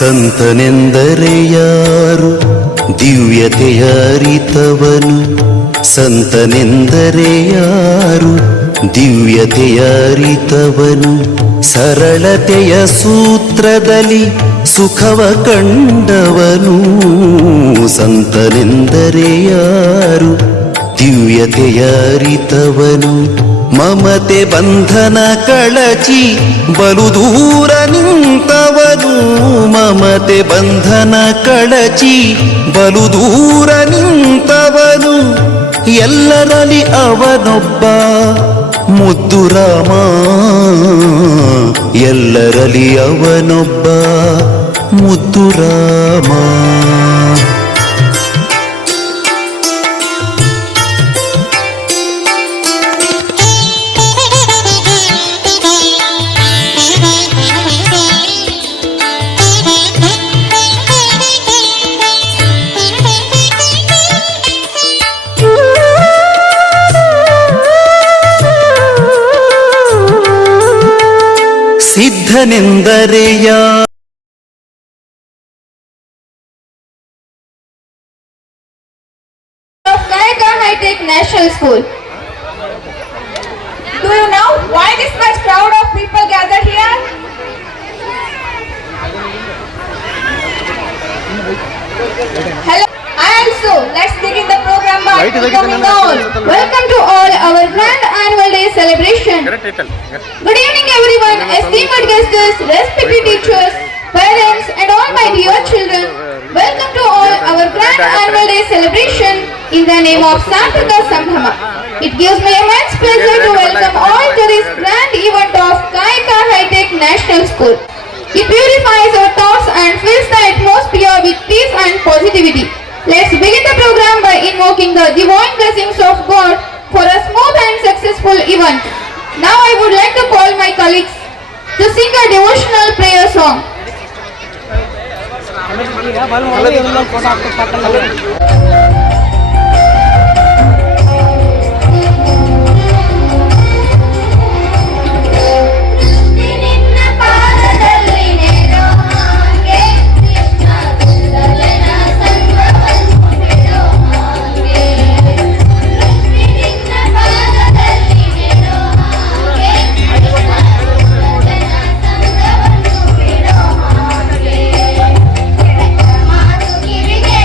ಸಂತನೆಂದರೆ ಯಾರು ದಿವ್ಯತೆಯ ಅರಿತವನು, ಸಂತನೆಂದರೆ ಯಾರು ದಿವ್ಯತೆಯ ಅರಿತವನು, ಸರಳತೆಯ ಸೂತ್ರದಲ್ಲಿ ಸುಖವ ಕಂಡವನು. ಸಂತನೆಂದರೆ ಯಾರು ದಿವ್ಯತೆಯ ಅರಿತವನು, ಮಮತೆ ಬಂಧನ ಕಳಚಿ ಬಲು ದೂರ ನಿಂತವನು. ಮಮತೆ ಬಂಧನ ಕಳಚಿ ಬಲು ದೂರ ನಿಂತವನು, ಎಲ್ಲರಲ್ಲಿ ಅವನೊಬ್ಬ ಮುದ್ದು ರಾಮ. ಎಲ್ಲರಲ್ಲಿ ಅವನೊಬ್ಬ ಮುದ್ದು ರಾಮ. ಸಿದ್ಧನೆಂದರೆ ಯಾರು Kayaka High Tech National School. Do you know why this much crowd of people gathered here? Hello, I am Sue. Let's begin the program by welcoming all. Welcome to all our grand annual day celebration. Good evening everyone, esteemed guests, respected teachers, parents and all my dear children. Welcome to all our grand annual day celebration in the name of Sarthaka Sambhama. It gives me immense pleasure to welcome all to this grand event of Kayaka High Tech National School. It purifies our thoughts and fills the atmosphere with peace and positivity. Let's begin the program by invoking the divine blessings of God for a smooth and successful event. Now I would like to call my colleagues to sing a devotional prayer song. ಮಾತು ಕಿವಿಗೆ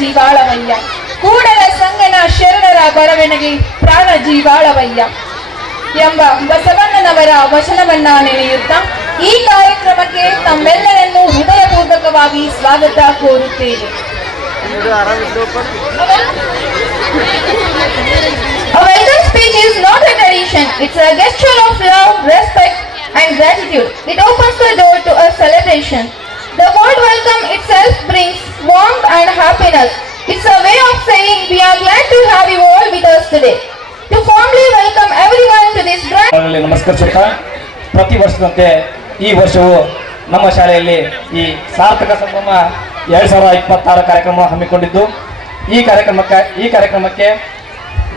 ಜೀವಾಳವಯ್ಯ, ಕೂಡಲ ಸಂಗನ ಶರಣರ ಬರವೆನಗೆ ಪ್ರಾಣ ಜೀವಾಳವಯ್ಯ ಎಂಬ ಬಸವಣ್ಣನವರ ವಚನವನ್ನ ನೆನೆಯುತ್ತಾ ಈ ಕಾರ್ಯಕ್ರಮಕ್ಕೆ ತಮ್ಮೆಲ್ಲರನ್ನು ಹೃದಯಪೂರ್ವಕವಾಗಿ ಸ್ವಾಗತ ಕೋರುತ್ತೇವೆ. A welcome speech is not a tradition, it's a gesture of love, respect and gratitude. It opens the door to a celebration. The word welcome itself brings warmth and happiness. It's a way of saying we are glad to have you all with us today. To formally welcome everyone to this grand ನಮಸ್ಕರಿಸುತ್ತಾ ಪ್ರತಿ ವರ್ಷದಂತೆ ಈ ವರ್ಷವೂ ನಮ್ಮ ಶಾಲೆಯಲ್ಲಿ ಈ ಸಾರ್ಥಕ ಸಂಭ್ರಮ 2026 ಕಾರ್ಯಕ್ರಮ ಹಮ್ಮಿಕೊಂಡಿದ್ದು ಈ ಕಾರ್ಯಕ್ರಮಕ್ಕೆ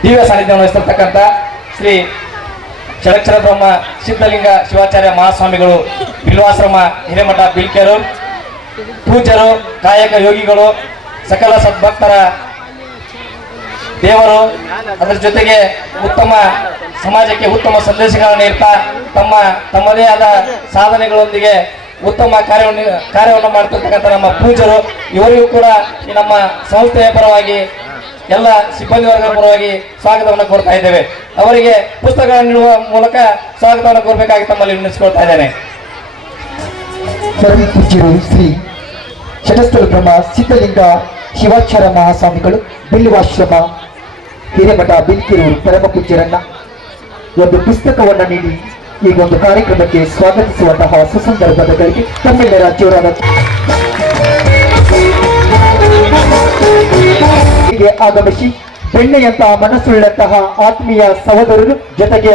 ದಿವ್ಯ ಸಾನ್ನಿಧ್ಯವನ್ನು ವಹಿಸಿರ್ತಕ್ಕಂಥ ಶ್ರೀ ಷಡಕ್ಷರ ಬ್ರಹ್ಮ ಸಿದ್ಧಲಿಂಗ ಶಿವಾಚಾರ್ಯ ಮಹಾಸ್ವಾಮಿಗಳು ಬಿಲ್ವಾಶ್ರಮ ಹಿರೇಮಠ ಬಿಲ್ಕೆರೂರು, ಪೂಜ್ಯರು, ಕಾಯಕ ಯೋಗಿಗಳು, ಸಕಲ ಸದ್ಭಕ್ತರ ದೇವರು, ಅದರ ಜೊತೆಗೆ ಉತ್ತಮ ಸಮಾಜಕ್ಕೆ ಉತ್ತಮ ಸಂದೇಶಗಳನ್ನು ನೀಡ್ತಾ ತಮ್ಮದೇ ಆದ ಸಾಧನೆಗಳೊಂದಿಗೆ ಉತ್ತಮ ಕಾರ್ಯವನ್ನು ಮಾಡ್ತಿರ್ತಕ್ಕಂಥ ನಮ್ಮ ಪೂಜ್ಯರು, ಇವರಿಗೂ ಕೂಡ ಈ ನಮ್ಮ ಸಂಸ್ಥೆಯ ಪರವಾಗಿ ಎಲ್ಲ ಸಿಬ್ಬಂದಿ ವರ್ಗದ ಪರವಾಗಿ ಸ್ವಾಗತವನ್ನು ಕೋರ್ತಾ ಇದ್ದೇವೆ. ಅವರಿಗೆ ಪುಸ್ತಕಗಳನ್ನು ನೀಡುವ ಮೂಲಕ ಸ್ವಾಗತವನ್ನು ಕೋರಬೇಕಾಗಿ ತಮ್ಮಲ್ಲಿ ವಿನಂತಿಸಿಕೊಳ್ತಾ ಇದ್ದೇನೆ. ಪರಮ ಪೂಜ್ಯರು ಶ್ರೀ ಷಡಸ್ಥಳ ಬ್ರಹ್ಮ ಸಿದ್ಧಲಿಂಗ ಶಿವಾಚಾರ್ಯ ಮಹಾಸ್ವಾಮಿಗಳು ಬಿಲ್ವಾಶ್ರಮ ಹಿರೇಮಠ ಬಿಲ್ಕಿರೂರು ಪರಮ ಪೂಜ್ಯರನ್ನ ಒಂದು ಪುಸ್ತಕವನ್ನು ನೀಡಿ ಈಗ ಒಂದು ಕಾರ್ಯಕ್ರಮಕ್ಕೆ ಸ್ವಾಗತಿಸುವಂತಹ ಸುಸಂದರ್ಭಗಳಿಗೆ ತಮ್ಮೆಲ್ಲರ ಜೋರಾದ ಆಗಮಿಸಿ ಬೆಣ್ಣೆಯಂತಹ ಮನಸ್ಸುಳ್ಳಂತಹ ಆತ್ಮೀಯ ಸಹೋದರರು, ಜೊತೆಗೆ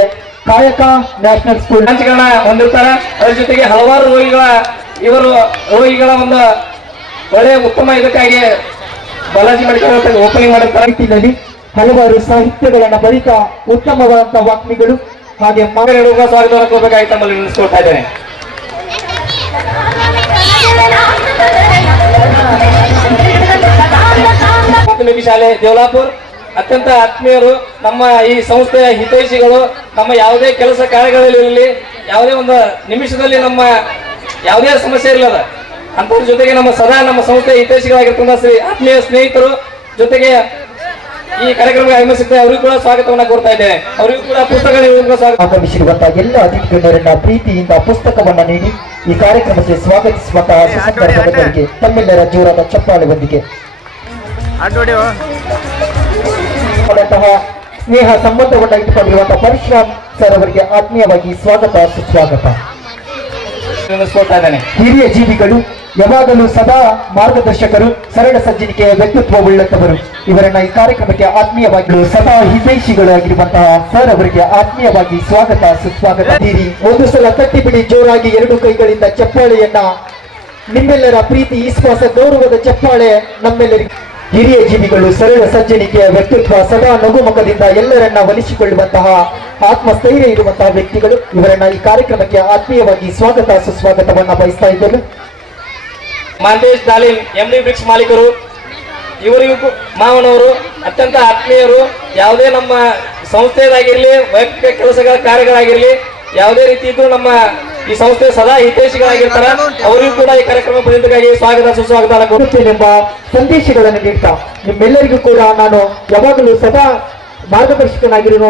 ಕಾಯಕ ನ್ಯಾಷನಲ್ ಸ್ಕೂಲ್ ಗಳನ್ನ ಹೊಂದಿರ್ತಾರೆ. ಅದರ ಜೊತೆಗೆ ಹಲವಾರು ರೋಗಿಗಳ ಒಂದು ಒಳ್ಳೆಯ ಉತ್ತಮ ಇದಕ್ಕಾಗಿ ಬಾಲಾಜಿ ಮೆಡಿಕಲ್ ಓಪನಿಂಗ್ ಮಾಡಿರ್ತಾರೆ. ರೀತಿಯಲ್ಲಿ ಹಲವಾರು ಸಾಹಿತ್ಯಗಳನ್ನ ಬಳಿಕ ಉತ್ತಮವಾದಂತಹ ವಾಗ್ಮಿಗಳು ಹಾಗೆ ಸ್ವಾಗತವನ್ನು ಕೋರಬೇಕಾಗಿ ತಮ್ಮಲ್ಲಿ ವಿನಂತಿಸಿಕೊಳ್ತಾ ಇದ್ದೇನೆ. ಪ್ರಾಥಮಿಕ ಶಾಲೆ ದೇವಲಾಪುರ್ ಅತ್ಯಂತ ಆತ್ಮೀಯರು, ನಮ್ಮ ಈ ಸಂಸ್ಥೆಯ ಹಿತೈಷಿಗಳು. ನಮ್ಮ ಯಾವುದೇ ಕೆಲಸ ಕಾರ್ಯಗಳಲ್ಲಿ ಯಾವುದೇ ಒಂದು ನಿಮಿಷದಲ್ಲಿ ನಮ್ಮ ಯಾವುದೇ ಸಮಸ್ಯೆ ಇಲ್ಲದ ಅಂತವ್ರ ಜೊತೆಗೆ ನಮ್ಮ ಸಂಸ್ಥೆಯ ಹಿತೈಷಿಗಳಾಗಿರ್ತಕ್ಕಂಥ ಆತ್ಮೀಯ ಸ್ನೇಹಿತರು ಜೊತೆಗೆ ಈ ಕಾರ್ಯಕ್ರಮಕ್ಕೆ ಆಗಮಿಸುತ್ತೆ. ಅವರಿಗೂ ಕೂಡ ಸ್ವಾಗತವನ್ನ ಕೋರ್ತಾ ಇದ್ದೇನೆ. ಅವರಿಗೂ ಕೂಡ ಪುಸ್ತಕಗಳು ಆಗಮಿಸಿರುವಂತಹ ಎಲ್ಲ ಅತಿಥಿಗಣ್ಯರನ್ನ ಪ್ರೀತಿಯಿಂದ ಪುಸ್ತಕವನ್ನ ನೀಡಿ ಈ ಕಾರ್ಯಕ್ರಮಕ್ಕೆ ಸ್ವಾಗತಿಸುವಂತಹ ಸಂದರ್ಭಗಳಿಗೆ ತಮ್ಮೆಲ್ಲರ ಜೋರಾದ ಚಪ್ಪಾಳೆಯೊಂದಿಗೆ ಸ್ನೇಹ ಸಂಬಂಧವನ್ನ ಇಟ್ಟುಕೊಂಡಿರುವಂತಹ ಪರಶುರಾಮ್ ಸರ್ ಅವರಿಗೆ ಆತ್ಮೀಯವಾಗಿ ಸ್ವಾಗತ ಸುಸ್ವಾಗತ. ಹಿರಿಯ ಜೀವಿಗಳು ಯಾವಾಗಲೂ ಸದಾ ಮಾರ್ಗದರ್ಶಕರು, ಸರಳ ಸಜ್ಜನಿಕೆಯ ವ್ಯಕ್ತಿತ್ವವುಳ್ಳಂತವರು. ಇವರನ್ನ ಈ ಕಾರ್ಯಕ್ರಮಕ್ಕೆ ಆತ್ಮೀಯವಾಗಿ ಸದಾ ಹಿತೈಷಿಗಳಾಗಿರುವಂತಹ ಸರ್ ಅವರಿಗೆ ಆತ್ಮೀಯವಾಗಿ ಸ್ವಾಗತ ಸುಸ್ವಾಗತ. ಒಂದು ಸಲ ತಟ್ಟಿಬಿಡಿ ಜೋರಾಗಿ ಎರಡು ಕೈಗಳಿಂದ ಚಪ್ಪಾಳೆಯನ್ನ. ನಿಮ್ಮೆಲ್ಲರ ಪ್ರೀತಿ, ವಿಶ್ವಾಸ, ಗೌರವದ ಚಪ್ಪಾಳೆ ನಮ್ಮೆಲ್ಲರಿಗೂ. ಹಿರಿಯ ಜೀವಿಗಳು, ಸರಳ ಸಜ್ಜನಿಕೆಯ ವ್ಯಕ್ತಿತ್ವ, ಸದಾ ನಗುಮುಖದಿಂದ ಎಲ್ಲರನ್ನ ಒಲಿಸಿಕೊಳ್ಳುವಂತಹ ಆತ್ಮಸ್ಥೈರ್ಯ ಇರುವಂತಹ ವ್ಯಕ್ತಿಗಳು. ಇವರನ್ನ ಈ ಕಾರ್ಯಕ್ರಮಕ್ಕೆ ಆತ್ಮೀಯವಾಗಿ ಸ್ವಾಗತ ಸುಸ್ವಾಗತವನ್ನ ಬಯಸ್ತಾ ಇದ್ದರು. ಮಾಂತೇಶ್ ದಾಲಿಮ್ MD ಬ್ರಿಕ್ಸ್ ಮಾಲೀಕರು, ಇವರಿಗೂ ಮಾವನವರು ಅತ್ಯಂತ ಆತ್ಮೀಯರು. ಯಾವುದೇ ನಮ್ಮ ಸಂಸ್ಥೆದಾಗಿರ್ಲಿ, ವೈಯಕ್ತಿಕ ಕೆಲಸಗಳ ಕಾರ್ಯಗಳಾಗಿರ್ಲಿ, ಯಾವುದೇ ರೀತಿ ಇದ್ದು ನಮ್ಮ ಈ ಸಂಸ್ಥೆ ಸದಾ ಹಿತೈಷಿಗಳಾಗಿರ್ತಾರೆ. ಅವರಿಗೂ ಕೂಡ ಈ ಕಾರ್ಯಕ್ರಮ ಬಂದಿದ್ದಕ್ಕಾಗಿ ಸ್ವಾಗತ ಸುಸ್ವಾಗತ ಎಂಬ ಸಂದೇಶಗಳನ್ನು ನೀಡ್ತಾ ನಿಮ್ಮೆಲ್ಲರಿಗೂ ಕೂಡ ನಾನು ಯಾವಾಗಲೂ ಸದಾ ಮಾರ್ಗದರ್ಶಕನಾಗಿರುವ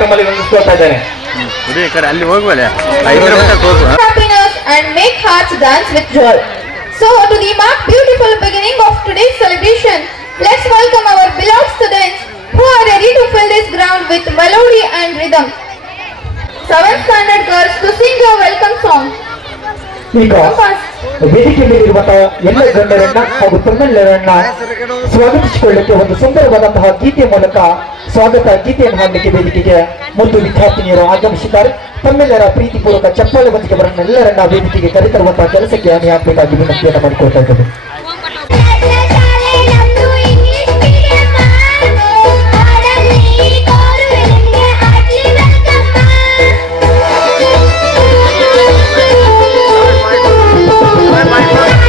ತಮ್ಮಲ್ಲಿ ವಿನಂತಿಸಿಕೊಳ್ತಾ ಇದ್ದೇನೆ. happiness and make hearts dance with joy. So to the beautiful beginning of today's celebration, let's welcome our beloved students who are ready to fill this ground with melody and rhythm. 7th standard girls to sing your welcome song. ಈಗ ವೇದಿಕೆ ಮೇಲಿರುವಂತಹ ಎಲ್ಲ ಗಣ್ಯರನ್ನ ಹಾಗೂ ತಮ್ಮೆಲ್ಲರನ್ನ ಸ್ವಾಗತಿಸಿಕೊಳ್ಳಕ್ಕೆ ಒಂದು ಸುಂದರವಾದಂತಹ ಗೀತೆಯ ಮೂಲಕ ಸ್ವಾಗತ ಗೀತೆಯನ್ನು ಹಾಡಲಿಕ್ಕೆ ವೇದಿಕೆಗೆ ಮುಂದೆ ವಿದ್ಯಾರ್ಥಿನಿಯರು ಆಗಮಿಸಿದ್ದಾರೆ. ತಮ್ಮೆಲ್ಲರ ಪ್ರೀತಿಪೂರ್ವಕ ಚಪ್ಪಾಳೆಯೊಂದಿಗೆ ಅವರನ್ನೆಲ್ಲರನ್ನ ವೇದಿಕೆಗೆ ಕರೆತರುವಂತಹ ಕೆಲಸಕ್ಕೆ ಹಾನಿ ಹಾಕಬೇಕಾಗಿ ವಿನಂತಿಯನ್ನು ಮಾಡಿಕೊಳ್ತಾ ಇದ್ದೇವೆ. Namaste.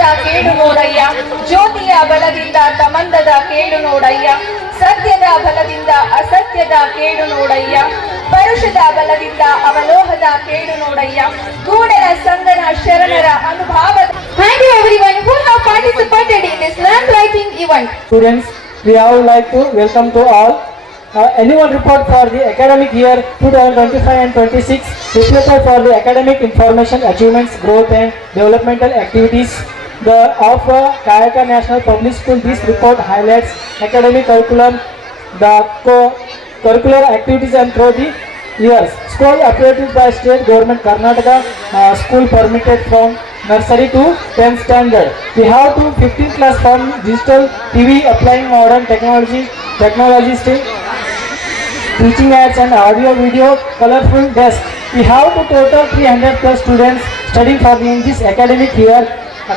ಸಂಬಂಧದ ಕೇಡು ನೋಡಯ್ಯ, ಜ್ಯೋತಿಯ ಬಲದಿಂದ ತಮಂದದ ಕೇಡು ನೋಡಯ್ಯ, ಸತ್ಯದ ಬಲದಿಂದ ಅಸತ್ಯದ ಕೇಡು ನೋಡಯ್ಯ, ಪರುಷದ ಬಲದಿಂದ ಅವಲೋಹದ ಕೇಡು ನೋಡಯ್ಯ, ಗೂಢರ ಸಂಗನ ಶರಣರ ಅನುಭಾವದ. Thank you everyone who have participated in this lamp lighting event. Students, we would like to welcome to all. Anyone report for the academic year 2025 and 26 reflected for the academic information, achievements, growth and developmental activities of Kayaka National Public School. This report highlights academic curriculum, the curricular activities and through the years. School operated by state government Karnataka, school permitted from nursery to 10th standard. We have to 15th class from digital TV, applying modern technology still, teaching aids and audio video, colorful desk. We have to total 300 plus students studying for in this academic year.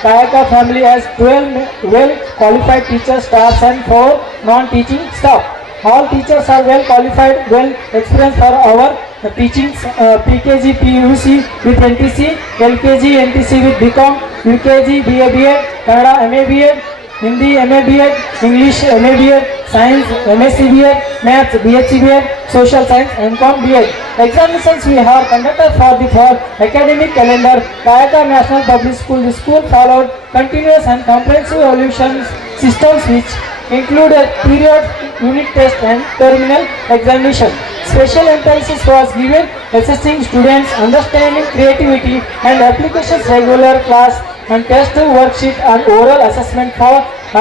Kayaka family has 12 well qualified teachers, staffs and 4 non-teaching staff. All teachers are well qualified, well experienced for our teachings. PKG, PUC with NTC, LKG, NTC with BCom, UKG, BA, BEd, Kannada, MA, BEd, Hindi, MA, BEd, English, MA, BEd, Science, MSc, BEd, Maths, BSc, BEd, Social Science, MCom, BEd. Examinations we have conducted for the academic calendar. Kayaka National Public School. The school followed continuous and comprehensive evaluation systems which included period, unit test and terminal examination. Special emphasis was given assessing students' understanding, creativity and applications. Regular class and test worksheet and oral assessment for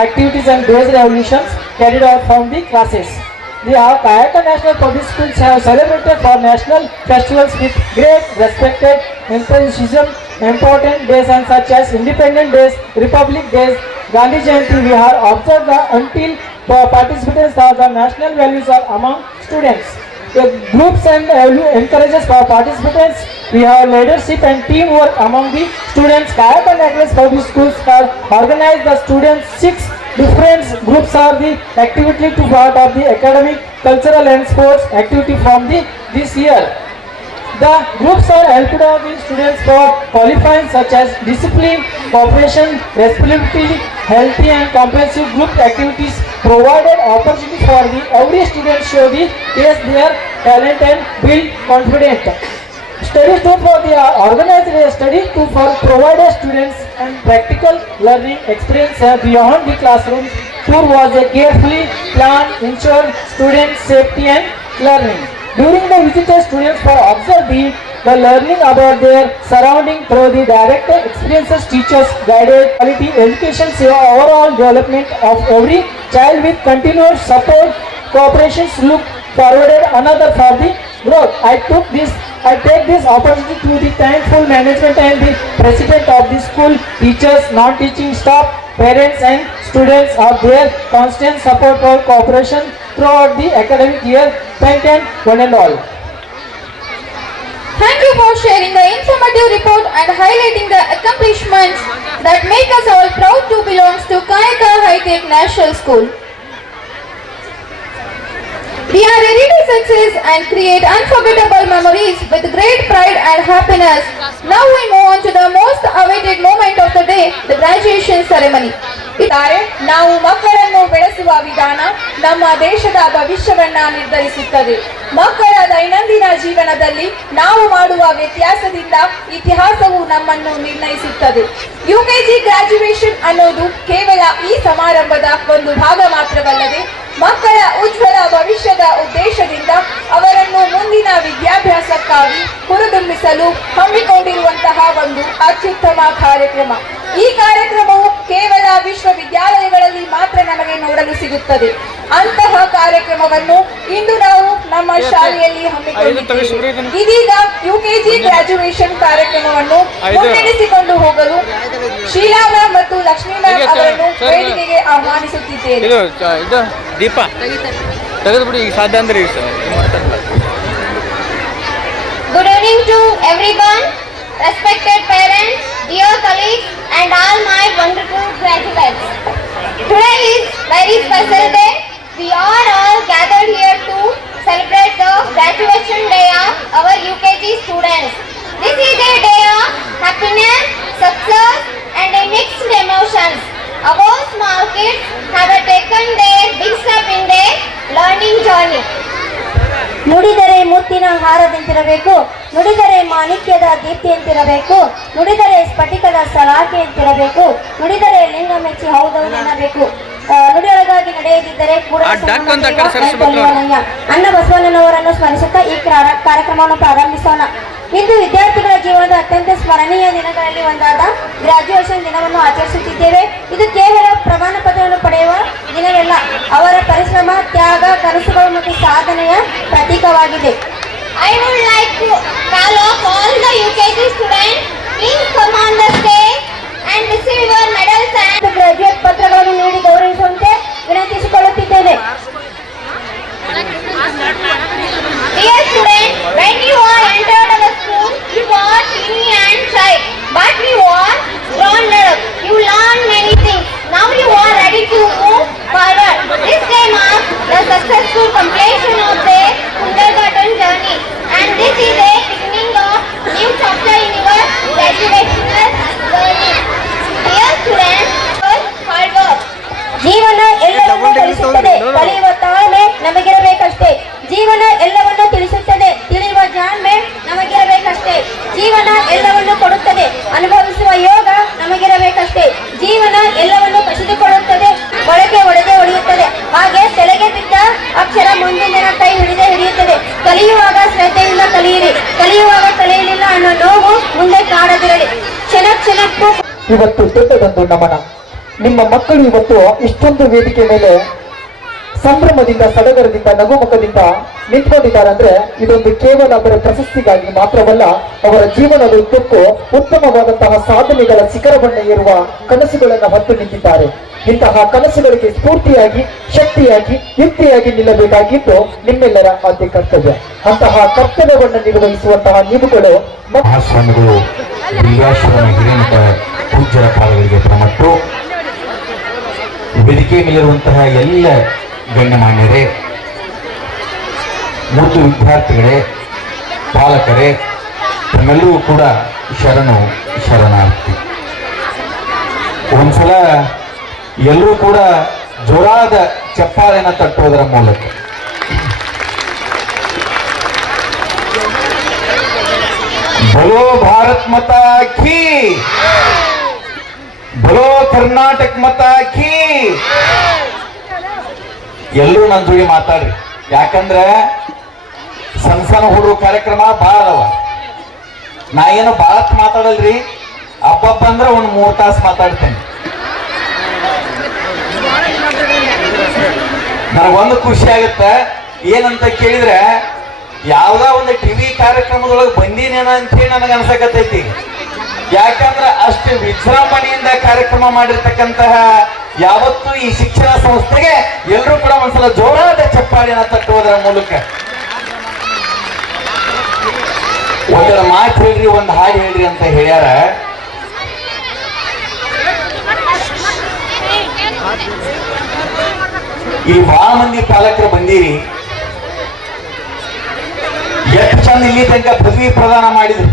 activities and based evaluations carried out from the classes. The Kayaka National Public Schools have celebrated for national festivals with great respected enthusiasm. Important days and such as Independence Days, Republic Days, Gandhi Jayanti. We have observed until participants of the national values are among students. The groups and encourages for participants. We have leadership and teamwork among the students. Kayaka National Public Schools have organized the students 6 different groups are the activity to part of the academic, cultural and sports activity from this year. The groups are helped out the students for qualifying such as discipline, cooperation, responsibility, healthy and comprehensive group activities provided opportunity for the every student show the test their talent and build confidence. Study tour for the organized study tour for provided students and practical learning experience beyond the classroom. Tour was a carefully planned, ensure student safety and learning. During the visitor, students were observed the learning about their surrounding through the direct experiences. Teachers guided quality education, overall development of every child with continuous support, cooperation. Look forwarded another for the growth. I take this opportunity to the thankful management and the president of the school, teachers, non-teaching staff, parents and students of their constant support for cooperation throughout the academic year. Thank you one and all. Thank you for sharing the informative report and highlighting the accomplishments that make us all proud to belong to Kayaka High Tech National School. We are ready to success and create unforgettable memories with great pride and happiness. Now we move on to the most awaited moment of the day, the graduation ceremony. ನಾವು ಮಕ್ಕಳನ್ನು ಬೆಳೆಸುವ ವಿಧಾನ ನಮ್ಮ ದೇಶದ ಭವಿಷ್ಯವನ್ನ ನಿರ್ಧರಿಸುತ್ತದೆ. ಮಕ್ಕಳ ದೈನಂದಿನ ಜೀವನದಲ್ಲಿ ನಾವು ಮಾಡುವ ವ್ಯತ್ಯಾಸದಿಂದ ಇತಿಹಾಸವು ನಮ್ಮನ್ನು ನಿರ್ಣಯಿಸುತ್ತದೆ. ಯುಕೆಜಿ ಗ್ರಾಜ್ಯುಯೇಷನ್ ಅನ್ನೋದು ಕೇವಲ ಈ ಸಮಾರಂಭದ ಒಂದು ಭಾಗ ಮಾತ್ರವಲ್ಲದೆ ಮಕ್ಕಳ ಉಜ್ವಲ ಭವಿಷ್ಯದ ಉದ್ದೇಶದಿಂದ ಅವರನ್ನು ಮುಂದಿನ ವಿದ್ಯಾಭ್ಯಾಸಕ್ಕಾಗಿ ಹುರಿದುಂಬಿಸಲು ಹಮ್ಮಿಕೊಂಡಿರುವಂತಹ ಒಂದು ಅತ್ಯುತ್ತಮ ಕಾರ್ಯಕ್ರಮ. ಈ ಕಾರ್ಯಕ್ರಮವು ಕೇವಲ ವಿಶ್ವವಿದ್ಯಾಲಯಗಳಲ್ಲಿ ಮಾತ್ರ ನಮಗೆ ನೋಡಲು ಸಿಗುತ್ತದೆ. ಅಂತಹ ಕಾರ್ಯಕ್ರಮವನ್ನು ಇಂದು ನಾವು ನಮ್ಮ ಶಾಲೆಯಲ್ಲಿ ಹಮ್ಮಿಕೊಂಡಿದ್ದೇವೆ. ಇದೀಗ ಯುಕೆಜಿ ಗ್ರಾಜ್ಯುಯೇಷನ್ ಕಾರ್ಯಕ್ರಮವನ್ನು ಮುನ್ನಡೆಸಿಕೊಂಡು ಹೋಗಲು ಶೀಲಾ ಮ್ಯಾಮ್ ಮತ್ತು ಲಕ್ಷ್ಮೀ ಮ್ಯಾಮ್ ಅವರನ್ನು ವೇದಿಕೆಗೆ ಆಹ್ವಾನಿಸುತ್ತಿದ್ದೇನೆ. ದೀಪ ತೆಗೆದುಬಿಡಿ ಈಗ ಸಾಧ್ಯ ಅಂದ್ರೆ ಈಗ Good evening to everyone, respected parents, dear colleagues and all my wonderful graduates. Today is very special day. We are all gathered here to celebrate the graduation day of our UKG students. This is a day of happiness, success and a mixed emotions. Our small kids have taken their big step in their learning journey. ನುಡಿದರೆ ಮುತ್ತಿನ ಹಾರದಂತಿರಬೇಕು, ನುಡಿದರೆ ಮಾಣಿಕ್ಯದ ದೀಪ್ತಿಯಂತಿರಬೇಕು, ನುಡಿದರೆ ಸ್ಫಟಿಕದ ಸಲಾಕೆಯಂತಿರಬೇಕು, ನುಡಿದರೆ ಲಿಂಗ ಮೆಚ್ಚಿ ಹೌದವನೆನ್ನಬೇಕು. ನುಡಿಯೊಳಗಾಗಿ ನಡೆಯದಿದ್ದರೆ ಕೂಡ ಅನ್ನ ಬಸವಣ್ಣನವರನ್ನು ಸ್ಮರಿಸುತ್ತಾ ಈ ಕಾರ್ಯಕ್ರಮವನ್ನು ಪ್ರಾರಂಭಿಸೋಣ. ಇಂದು ವಿದ್ಯಾರ್ಥಿಗಳ ಜೀವನದ ಅತ್ಯಂತ ಸ್ಮರಣೀಯ ದಿನಗಳಲ್ಲಿ ಒಂದಾದ ಗ್ರಾಜ್ಯುಯೇಷನ್ ದಿನವನ್ನು ಆಚರಿಸುತ್ತಿದ್ದೇವೆ. ಇದು ಕೇವಲ ಪ್ರಮಾಣ ಪತ್ರವನ್ನು ಪಡೆಯುವ ದಿನವಲ್ಲ, ಅವರ ಪರಿಶ್ರಮ, ತ್ಯಾಗ, ಕನಸುಗಳು ಮತ್ತು ಸಾಧನೆಯ ಪ್ರತೀಕವಾಗಿದೆ. I would like to call up all the UKG students. Please come on the stage and receive your medals and graduate ಪತ್ರಗಳನ್ನು ನೀಡಿ ಗೌರವಿಸುವಂತೆ ವಿನಂತಿಸಿಕೊಳ್ಳುತ್ತಿದ್ದೇವೆ. Dear students, when you are entered our school, you are teeny and shy, but you are grown up. You learn many things. Now you are ready to move forward. This day marks the successful completion of their kindergarten journey, and this is a beginning of new chapter in your graduational journey. Dear students, hard work. ಜೀವನ ಎಲ್ಲವನ್ನೂ ಕಲಿಸುತ್ತದೆ, ಕಲಿಯುವ ತಾಳ್ಮೆ ನಮಗಿರಬೇಕಷ್ಟೇ. ಜೀವನ ಎಲ್ಲವನ್ನೂ ತಿಳಿಸುತ್ತದೆ, ತಿಳಿಯುವ ಜಾಣ್ಮೆ ನಮಗಿರಬೇಕಷ್ಟೇ. ಜೀವನ ಎಲ್ಲವನ್ನೂ ಕೊಡುತ್ತದೆ, ಅನುಭವಿಸುವ ಯೋಗ ನಮಗಿರಬೇಕಷ್ಟೇ. ಜೀವನ ಎಲ್ಲವನ್ನೂ ಕಸಿದುಕೊಳ್ಳುತ್ತದೆ, ಒಳಗೆ ಒಡೆದೇ ಹೊಡೆಯುತ್ತದೆ. ಹಾಗೆ ತಲೆಗೆ ಬಿದ್ದ ಅಕ್ಷರ ಮುಂದಿನ ದಿನ ಕೈ ಹಿಡಿದೇ ಹಿಡಿಯುತ್ತದೆ. ಕಲಿಯುವಾಗ ಶ್ರದ್ಧೆಯಿಂದ ಕಲಿಯಿರಿ, ಕಲಿಯುವಾಗ ಕಲಿಯಲಿಲ್ಲ ಅನ್ನೋ ನೋವು ಮುಂದೆ ಕಾಡದಿರಲಿ. ಕ್ಷಣಕ್ಕೂ ಇವತ್ತು ದೊಡ್ಡದೊಂದು ನಮನ. ನಿಮ್ಮ ಮಕ್ಕಳು ಇವತ್ತು ಇಷ್ಟೊಂದು ವೇದಿಕೆ ಮೇಲೆ ಸಂಭ್ರಮದಿಂದ, ಸಡಗರದಿಂದ, ನಗುಮುಖದಿಂದ ನಿಂತ್ಕೊಂಡಿದ್ದಾರೆ ಅಂದ್ರೆ ಇದೊಂದು ಕೇವಲ ಅವರ ಪ್ರಶಸ್ತಿಗಾಗಿ ಮಾತ್ರವಲ್ಲ, ಅವರ ಜೀವನದ ಉದ್ದಕ್ಕೂ ಉತ್ತಮವಾದಂತಹ ಸಾಧನೆಗಳ ಶಿಖರವನ್ನು ಏರುವ ಕನಸುಗಳನ್ನು ಹೊತ್ತು ನಿಂತಿದ್ದಾರೆ. ಇಂತಹ ಕನಸುಗಳಿಗೆ ಸ್ಫೂರ್ತಿಯಾಗಿ, ಶಕ್ತಿಯಾಗಿ, ಯುಕ್ತಿಯಾಗಿ ನಿಲ್ಲಬೇಕಾಗಿದ್ದು ನಿಮ್ಮೆಲ್ಲರ ಆದ್ಯ ಕರ್ತವ್ಯ. ಅಂತಹ ಕರ್ತವ್ಯವನ್ನು ನಿರ್ವಹಿಸುವಂತಹ ನೀವುಗಳು ಮಹಾಸ್ವಾಮಿಗಳು ಲಿಂಗಾಶ್ರಮ ಹಿರೇಮಠ ಪೂಜ್ಯರ ಪಾದಗಳಿಗೆ ಪ್ರಮಟ್ಟು, ವೇದಿಕೆ ಮೇಲಿರುವಂತಹ ಎಲ್ಲ ಗಣ್ಯಮಾನ್ಯರೇ, ಮುದ್ದು ವಿದ್ಯಾರ್ಥಿಗಳೇ, ಪಾಲಕರೇ, ತಮ್ಮೆಲ್ಲರೂ ಕೂಡ ಶರಣಾರ್ಥಿ. ಒಂದ್ಸಲ ಎಲ್ಲರೂ ಕೂಡ ಜೋರಾದ ಚಪ್ಪಾಳೆಯನ್ನು ತಟ್ಟುವುದರ ಮೂಲಕ बोलो भारत माता की, बोलो ಕರ್ನಾಟಕ ಮಾತಾ ಕಿ. ಎಲ್ಲರೂ ನನ್ನ ಜೋಡಿ ಮಾತಾಡ್ರಿ, ಯಾಕಂದ್ರೆ ಸಣ್ಣ ಸಣ್ಣ ಹುಡುಗರು ಕಾರ್ಯಕ್ರಮ ಭಾಳ ಅದಾವ. ನಾ ಏನು ಭಾಳತ್ ಮಾತಾಡಲ್ರಿ, ಹಬ್ಬ ಅಂದ್ರೆ ಒಂದು 3 ತಾಸು ಮಾತಾಡ್ತೇನೆ. ನನಗೊಂದು ಖುಷಿ ಆಗುತ್ತೆ, ಏನಂತ ಕೇಳಿದ್ರೆ ಯಾವ್ದಾ ಒಂದು ಟಿವಿ ಕಾರ್ಯಕ್ರಮದೊಳಗೆ ಬಂದೀನೇನ ಅಂತ ಹೇಳಿ ನನಗೆ ಅನ್ಸಕತ್ತೈತಿ. ಯಾಕಂದ್ರೆ ಅಷ್ಟು ವಿಜೃಂಭಣೆಯಿಂದ ಕಾರ್ಯಕ್ರಮ ಮಾಡಿರ್ತಕ್ಕಂತಹ ಯಾವತ್ತು ಈ ಶಿಕ್ಷಣ ಸಂಸ್ಥೆಗೆ ಎಲ್ಲರೂ ಕೂಡ ಒಂದ್ಸಲ ಜೋರಾದ ಚಪ್ಪಾಳೆಯನ್ನು ತಟ್ಟುವುದರ ಮೂಲಕ ಒಂದೆರಡು ಮಾತು ಹೇಳ್ರಿ, ಒಂದು ಹಾಡು ಹೇಳ್ರಿ ಅಂತ ಹೇಳ್ಯಾರ. ಈ ಬಹಳ ಮಂದಿ ಪಾಲಕರು ಬಂದಿರಿ, ಎಷ್ಟು ಚಂದ ಇಲ್ಲಿ ತನಕ ಪದವಿ ಪ್ರದಾನ ಮಾಡಿದ್ರು.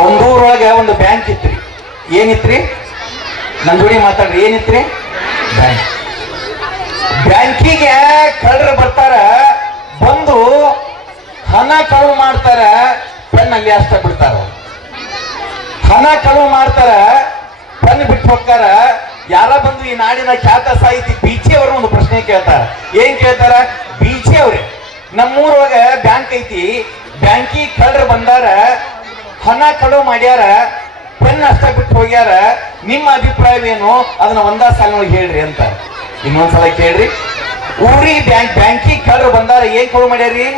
ಒಂದೂರೊಳಗೆ ಒಂದು ಬ್ಯಾಂಕ್ ಇತ್ರಿ. ಏನಿತ್ರಿ? ನನ್ನ ಜೋಡಿ ಮಾತಾಡ್ರಿ, ಏನಿತ್ರಿ? ಬ್ಯಾಂಕ್. ಬ್ಯಾಂಕಿಗೆ ಕಳ್ಳರು ಬರ್ತಾರ, ಬಂದು ಹಣ ಕಳುವು ಮಾಡ್ತಾರ, ಪೆನ್ನಲ್ಲಿ ಅಷ್ಟ ಬಿಡ್ತಾರ. ಹಣ ಕಳುವು ಮಾಡ್ತಾರ, ಪೆನ್ ಬಿಟ್ಟು ಹೋಗ್ತಾರ. ಯಾರ ಬಂದು ಈ ನಾಡಿನ ಖ್ಯಾತ ಸಾಹಿತಿ ಬೀಚಿ ಅವರು ಒಂದು ಪ್ರಶ್ನೆ ಕೇಳ್ತಾರ. ಏನ್ ಕೇಳ್ತಾರ? ಬೀಚಿ ಅವ್ರೆ, ನಮ್ಮೂರೊಳಗೆ ಬ್ಯಾಂಕ್ ಐತಿ, ಬ್ಯಾಂಕಿಗೆ ಕಳ್ಳರು ಬಂದಾರ, ಹಣ ಕಳುವು ಮಾಡ್ಯಾರ, ಪೆನ್ ಅಷ್ಟ ಬಿಟ್ಟು ಹೋಗ್ಯಾರ, ನಿಮ್ಮ ಅಭಿಪ್ರಾಯವೇನು? ಅದನ್ನ ಒಂದ ಸಾಲಿನೊಳಗೆ ಹೇಳ್ರಿ ಅಂತ. ಇನ್ನೊಂದ್ಸಲ ಕೇಳ್ರಿ. ಊರಿಗೆ ಬ್ಯಾಂಕಿಗೆ ಕಳ್ಳರು ಬಂದಾರ, ಏನ್ ಕಳುವು ಮಾಡ್ಯಾರಿ?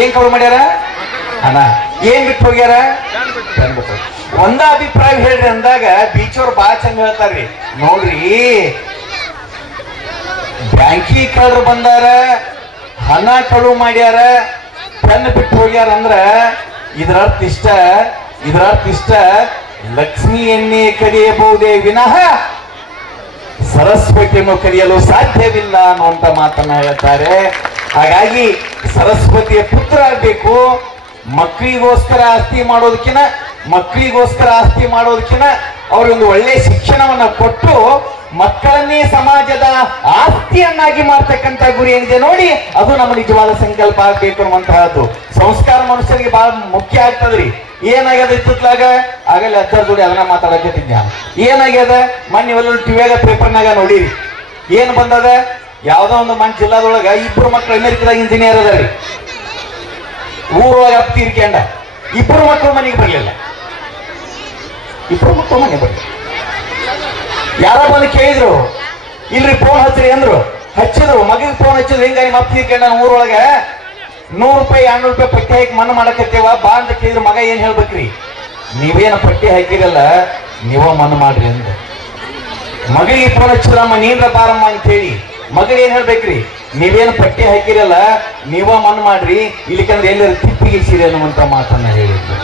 ಏನ್ ಕಳುವು ಮಾಡ್ಯಾರ? ಹಣ. ಏನ್ ಬಿಟ್ಟು ಹೋಗ್ಯಾರ? ಪೆನ್ ಬಿಟ್ಟು. ಒಂದ ಅಭಿಪ್ರಾಯ ಹೇಳ್ರಿ ಅಂದಾಗ ಬೀಚವ್ರು ಬಾಳ ಚಂದ ಹೇಳ್ತಾರ್ರಿ. ನೋಡ್ರಿ, ಬ್ಯಾಂಕಿಗೆ ಕಳ್ಳರು ಬಂದಾರ, ಹಣ ಕಳುವು ಮಾಡ್ಯಾರ, ಪೆನ್ ಬಿಟ್ಟು ಹೋಗ್ಯಾರ ಅಂದ್ರ ಇದರ ಅರ್ಥ ಇಷ್ಟ, ಲಕ್ಷ್ಮಿಯನ್ನೇ ಕರೆಯಬಹುದೇ ವಿನಃ ಸರಸ್ವತಿಯನ್ನು ಕರೆಯಲು ಸಾಧ್ಯವಿಲ್ಲ ಅನ್ನುವಂತ ಮಾತನ್ನ ಹೇಳ್ತಾರೆ. ಹಾಗಾಗಿ ಸರಸ್ವತಿಯ ಪುತ್ರ ಆಗ್ಬೇಕು. ಮಕ್ಕಳಿಗೋಸ್ಕರ ಆಸ್ತಿ ಮಾಡೋದಕ್ಕಿಂತ ಮಕ್ಕಳಿಗೋಸ್ಕರ ಆಸ್ತಿ ಮಾಡೋದಕ್ಕಿಂತ ಅವ್ರಿಗೊಂದು ಒಳ್ಳೆ ಶಿಕ್ಷಣವನ್ನ ಕೊಟ್ಟು ಮಕ್ಕಳನ್ನೇ ಸಮಾಜದ ಆಸ್ತಿಯನ್ನಾಗಿ ಮಾಡ್ತಕ್ಕಂಥ ಗುರಿ ಏನಿದೆ ನೋಡಿ, ಅದು ನಮ್ಮ ನಿಜವಾದ ಸಂಕಲ್ಪ ಆಗ್ಬೇಕು ಅನ್ನುವಂತಹದ್ದು. ಸಂಸ್ಕಾರ ಮನುಷ್ಯರಿಗೆ ಬಹಳ ಮುಖ್ಯ ಆಗ್ತದ್ರಿ. ಏನಾಗ್ಯದ ಇತ್ತಲಾಗ ಆಗಲ್ಲ ಅಜ್ಜರ ಜೋಡಿ ಅದನ್ನ ಮಾತಾಡಕತ್ತಿದ್ದ. ಏನಾಗ್ಯದ ಮೊನ್ನೆ ಇವೆಲ್ಲ ಟಿವಿಯಾಗ ಪೇಪರ್ನಾಗ ನೋಡಿರಿ, ಏನ್ ಬಂದದ, ಯಾವ್ದೋ ಒಂದು ಮನ್ ಜಿಲ್ಲಾದೊಳಗ 2 ಮಕ್ಕಳು ಅಮೆರಿಕದಾಗ ಇಂಜಿನಿಯರ್ ಅದಾರಿ. ಊರೊಳಗ ತೀರ್ಕೊಂಡ 2 ಮಕ್ಕಳು ಮನೆಗೆ ಬರ್ಲಿಲ್ಲ. 2 ಮಕ್ಕಳು ಮನೆಗೆ ಬರ್ಲಿಲ್ಲ. ಯಾರ ಬಂದು ಕೇಳಿದ್ರು, ಇಲ್ರಿ ಫೋನ್ ಹಚ್ಚ್ರಿ ಅಂದ್ರು. ಹಚ್ಚಿದ್ರು, ಮಗಿಗೆ ಫೋನ್ ಹಚ್ಚಿದ್ರು, ಹಿಂಗಾಗಿ ಮಪ್ಪ ತೀರ್ಕೊಂಡ ಊರೊಳಗ 100 ರೂಪಾಯಿ 200 ರೂಪಾಯಿ ಪಟ್ಟಿ ಹಾಕಿ ಮಣ್ಣು ಮಾಡಕತ್ತೇವ ಬಾ ಅಂತ ಕೇಳಿದ್ರು. ಮಗ ಏನ್ ಹೇಳ್ಬೇಕ್ರಿ, ನೀವೇನು ಪಟ್ಟಿ ಹಾಕಿರಲ್ಲ ನೀವ ಮಣ್ಣು ಮಾಡ್ರಿ ಅಂದ. ಮಗಳಿಗೆ ಫೋನ್ ಹಚ್ಚಿದ್ರಮ್ಮ ನೀನ್ರ ಬಾರಮ್ಮ ಅಂತ ಹೇಳಿ. ಮಗ ಏನ್ ಹೇಳ್ಬೇಕ್ರಿ, ನೀವೇನು ಪಟ್ಟಿ ಹಾಕಿರಲ್ಲ ನೀವ ಮಣ್ಣು ಮಾಡ್ರಿ, ಇಲ್ಲಿಕಂದ್ರೆ ಎಲ್ಲರೂ ತಿಪ್ಪಿಗಿಸಿರಿ ಅನ್ನುವಂತ ಮಾತನ್ನ ಹೇಳಿದ್ರು.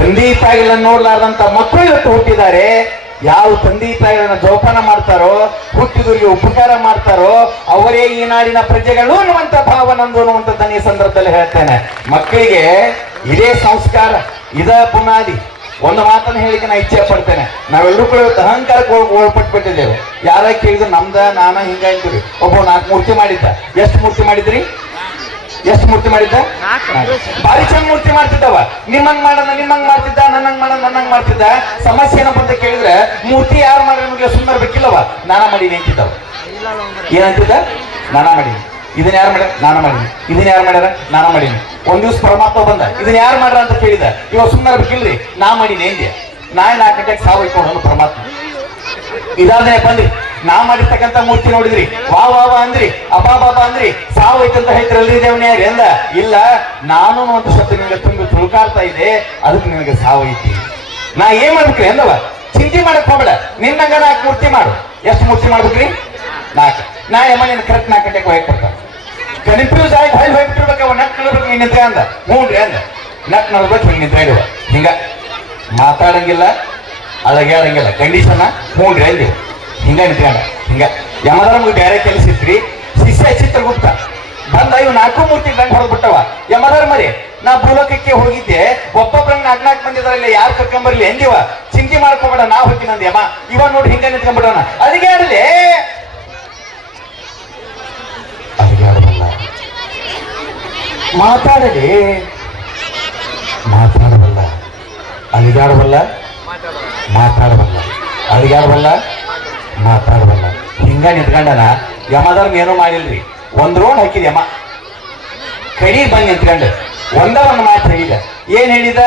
ತಂದೆ ತಾಯಿಗಳನ್ನ ನೋಡ್ಲಾರ್ದಂತ ಮಕ್ಕಳು ಇವತ್ತು ಹುಟ್ಟಿದ್ದಾರೆ. ಯಾವ ತಂದೆ ತಾಯಿಗಳನ್ನ ಜೋಪಾನ ಮಾಡ್ತಾರೋ, ಹುಟ್ಟಿದವರಿಗೆ ಉಪಕಾರ ಮಾಡ್ತಾರೋ ಅವರೇ ಈ ನಾಡಿನ ಪ್ರಜೆಗಳು ಅನ್ನುವಂತ ಭಾವ ನಂದು ಅನ್ನುವಂಥದ್ದನ್ನ ಈ ಸಂದರ್ಭದಲ್ಲಿ ಹೇಳ್ತೇನೆ. ಮಕ್ಕಳಿಗೆ ಇದೇ ಸಂಸ್ಕಾರ, ಇದ ಬುನಾದಿ. ಒಂದು ಮಾತನ್ನು ಹೇಳಿಕೆ ನಾ ಇಚ್ಛೆ ಪಡ್ತೇನೆ. ನಾವೆಲ್ಲರೂ ಕೂಡ ಇವತ್ತು ಅಹಂಕಾರಕ್ಕೆ ಒಳಪಟ್ಬಿಟ್ಟಿದ್ದೇವೆ. ಯಾರ ಕೇಳಿದ್ರು ನಮ್ದ ನಾನ ಹಿಂಗ ಅಂತೀವಿ. ಒಬ್ಬ 4 ಮೂರ್ತಿ ಮಾಡಿದ್ದ. ಎಷ್ಟು ಮೂರ್ತಿ ಮಾಡಿದ್ರಿ? ಎಷ್ಟು ಮೂರ್ತಿ ಮಾಡಿದ್ದ? ಬಾರಿ ಚಂದ ಮೂರ್ತಿ ಮಾಡ್ತಿದ್ದವ. ನಿಮ್ಮಂಗ್ ಮಾಡೋಣ ನಿಮ್ಮಂಗ್ ಮಾಡ್ತಿದ್ದ, ನನ್ನಂಗ್ ಮಾಡೋಣ ನನ್ನಂಗ್ ಮಾಡ್ತಿದ್ದ. ಸಮಸ್ಯೆ ಏನಪ್ಪ ಅಂತ ಕೇಳಿದ್ರೆ, ಮೂರ್ತಿ ಯಾರು ಮಾಡ್ರೆ ನಮಗೆ ಸುಮ್ಮನೆ ಬೇಕಿಲ್ಲವ, ನಾನ ಮಾಡೀನಿ ಅಂತಿದ್ದವ. ಏನಂತಿದ್ದ? ನಾನ ಮಾಡೀನಿ. ಇದನ್ನ ಯಾರು ಮಾಡ್ಯಾರ? ನಾನ ಮಾಡೀನಿ. ಇದನ್ನ ಯಾರು ಮಾಡ್ಯಾರ? ನಾನ ಮಾಡೀನಿ. ಒಂದ್ ದಿವ್ಸ ಪರಮಾತ್ಮ ಬಂದ, ಇದನ್ನ ಯಾರು ಮಾಡ್ರ ಅಂತ ಕೇಳಿದ. ಇವಾಗ ಸುಮ್ಮನೆ ಬೇಕಿಲ್ರಿ, ನಾ ಮಾಡೀನಿ ಅಂದ್ಯ. 4 ಗಂಟೆಗೆ ಸಾವು ಇಟ್ಕೊಂಡು ಪರಮಾತ್ಮ. ಇದಾದ್ರೆ ಬಂದ್ರಿ, ನಾ ಮಾಡಿರ್ತಕ್ಕಂಥ ಮೂರ್ತಿ ನೋಡಿದ್ರಿ, ವಾ ವಾ ವಾ ಅಂದ್ರಿ, ಅಬಾಬಾಬಾ ಅಂದ್ರಿ, ಸಾವು ಐತಂತ ಹೇಳ್ತಿರಲ್ರಿ ದೇವನ್ಯಾರಿ ಅಂದ. ಇಲ್ಲ, ನಾನು ಒಂದು ಶಬ್ದ ನಿನಗೆ ತುಂಬಿ ತುಳುಕಾಡ್ತಾ ಇದೆ, ಅದಕ್ಕೆ ನಿನಗೆ ಸಾವು ಐತಿ. ನಾ ಏನ್ ಮಾಡ್ಬೇಕ್ರಿ ಅಂದವ. ಚಿಂತೆ ಮಾಡಕ್ ಹೋಗ್ಬೇಡ, ನಿನ್ನಂಗ 4 ಮೂರ್ತಿ ಮಾಡು. ಎಷ್ಟು ಮೂರ್ತಿ ಮಾಡ್ಬೇಕ್ರಿ? 4. ನಾ ಯಮ್ಮ ನಿನ್ನ ಕರೆಕ್ಟ್ 4 ಗಂಟೆಗೆ ಹೋಗಿ ಕೊಡ್ತಾನ. ಕನ್ಫ್ಯೂಸ್ ಆಗಿ ಹೊಯ್ ಹೋಗ್ಬಿಟ್ಟಿರ್ಬೇಕ. ಅವ ನಟ್ ನಡ್ಬೇಕು ನೀನ್ ನಿಂತ ಅಂದ. ಹ್ಞೂನ್ರಿ ಅಂದ. ನಟ್ ನಡ್ಬೇಕು ಹಿಂಗೆ ನಿಂತ ಇಡುವ. ಹಿಂಗ ಮಾತಾಡಂಗಿಲ್ಲ, ಅಳಗ್ಯಾಡಂಗಿಲ್ಲ, ಕಂಡೀಷನ್ ಹ್ಞೂನ್ರಿ ಅಂದಿ. ಹಿಂಗ ನಿಂತ್ಕೊಂಡ. ಹಿಂಗ ಯಮದ ನಮ್ಗೆ ಬೇರೆ ಕೆಲಸ ಇತ್ರಿ. ಶಿಷ್ಯ ಚಿತ್ರಗುಪ್ತ ಬಂದ, ಇವ್ 4 ಮೂರ್ತಿ ದಂಡ ಹೊರದ್ಬಿಟ್ಟವ. ಯಮದರ್ ಮರಿ, ನಾ ಭೂಲೋಕಕ್ಕೆ ಹೋಗಿದ್ದೆ, ಒಬ್ಬೊಬ್ರಂಗ್ 4 ಮಂದಿ ಇದಾರಲ್ಲ, ಯಾರು ಕರ್ಕೊಂಬರ್ಲಿ ಎಂದಿವ. ಚಿಂತೆ ಮಾಡ್ಕೋಬೇಡ, ನಾ ಹೋಗ್ತೀನಿ ಅಂದ ಯಮ. ಇವ ನೋಡಿ ಹಿಂಗ ನಿಂತ್ಕೊಂಡ್ಬಿಡೋಣ. ಅಲ್ಲಿಗೆ ಆಡಲಿ ಅಲ್ಲಿಗಾಡಬಲ್ಲ, ಮಾತಾಡಲಿ ಮಾತಾಡಬಲ್ಲ, ಅಲ್ಲಿಗಾಡಬಲ್ಲ ಮಾತಾಡಬಲ್ಲ, ಅಲ್ಲಿಗಾಡಬಲ್ಲ ಮಾತಾಡಬಲ್ಲ. ಹಿಂಗ ನಿಂತ್ಕೊಂಡನ. ಯಮಧರ್ಮ ಏನೂ ಮಾಡಿಲ್ರಿ. 1 ರೌಂಡ್ ಹಾಕಿದ ಯಮ. ಕಡಿ ಬಂದ್ ನಿಂತ್ಕೊಂಡು ಒಂದ ಒಂದು ಮಾತು ಹೇಳಿದ. ಏನ್ ಹೇಳಿದ?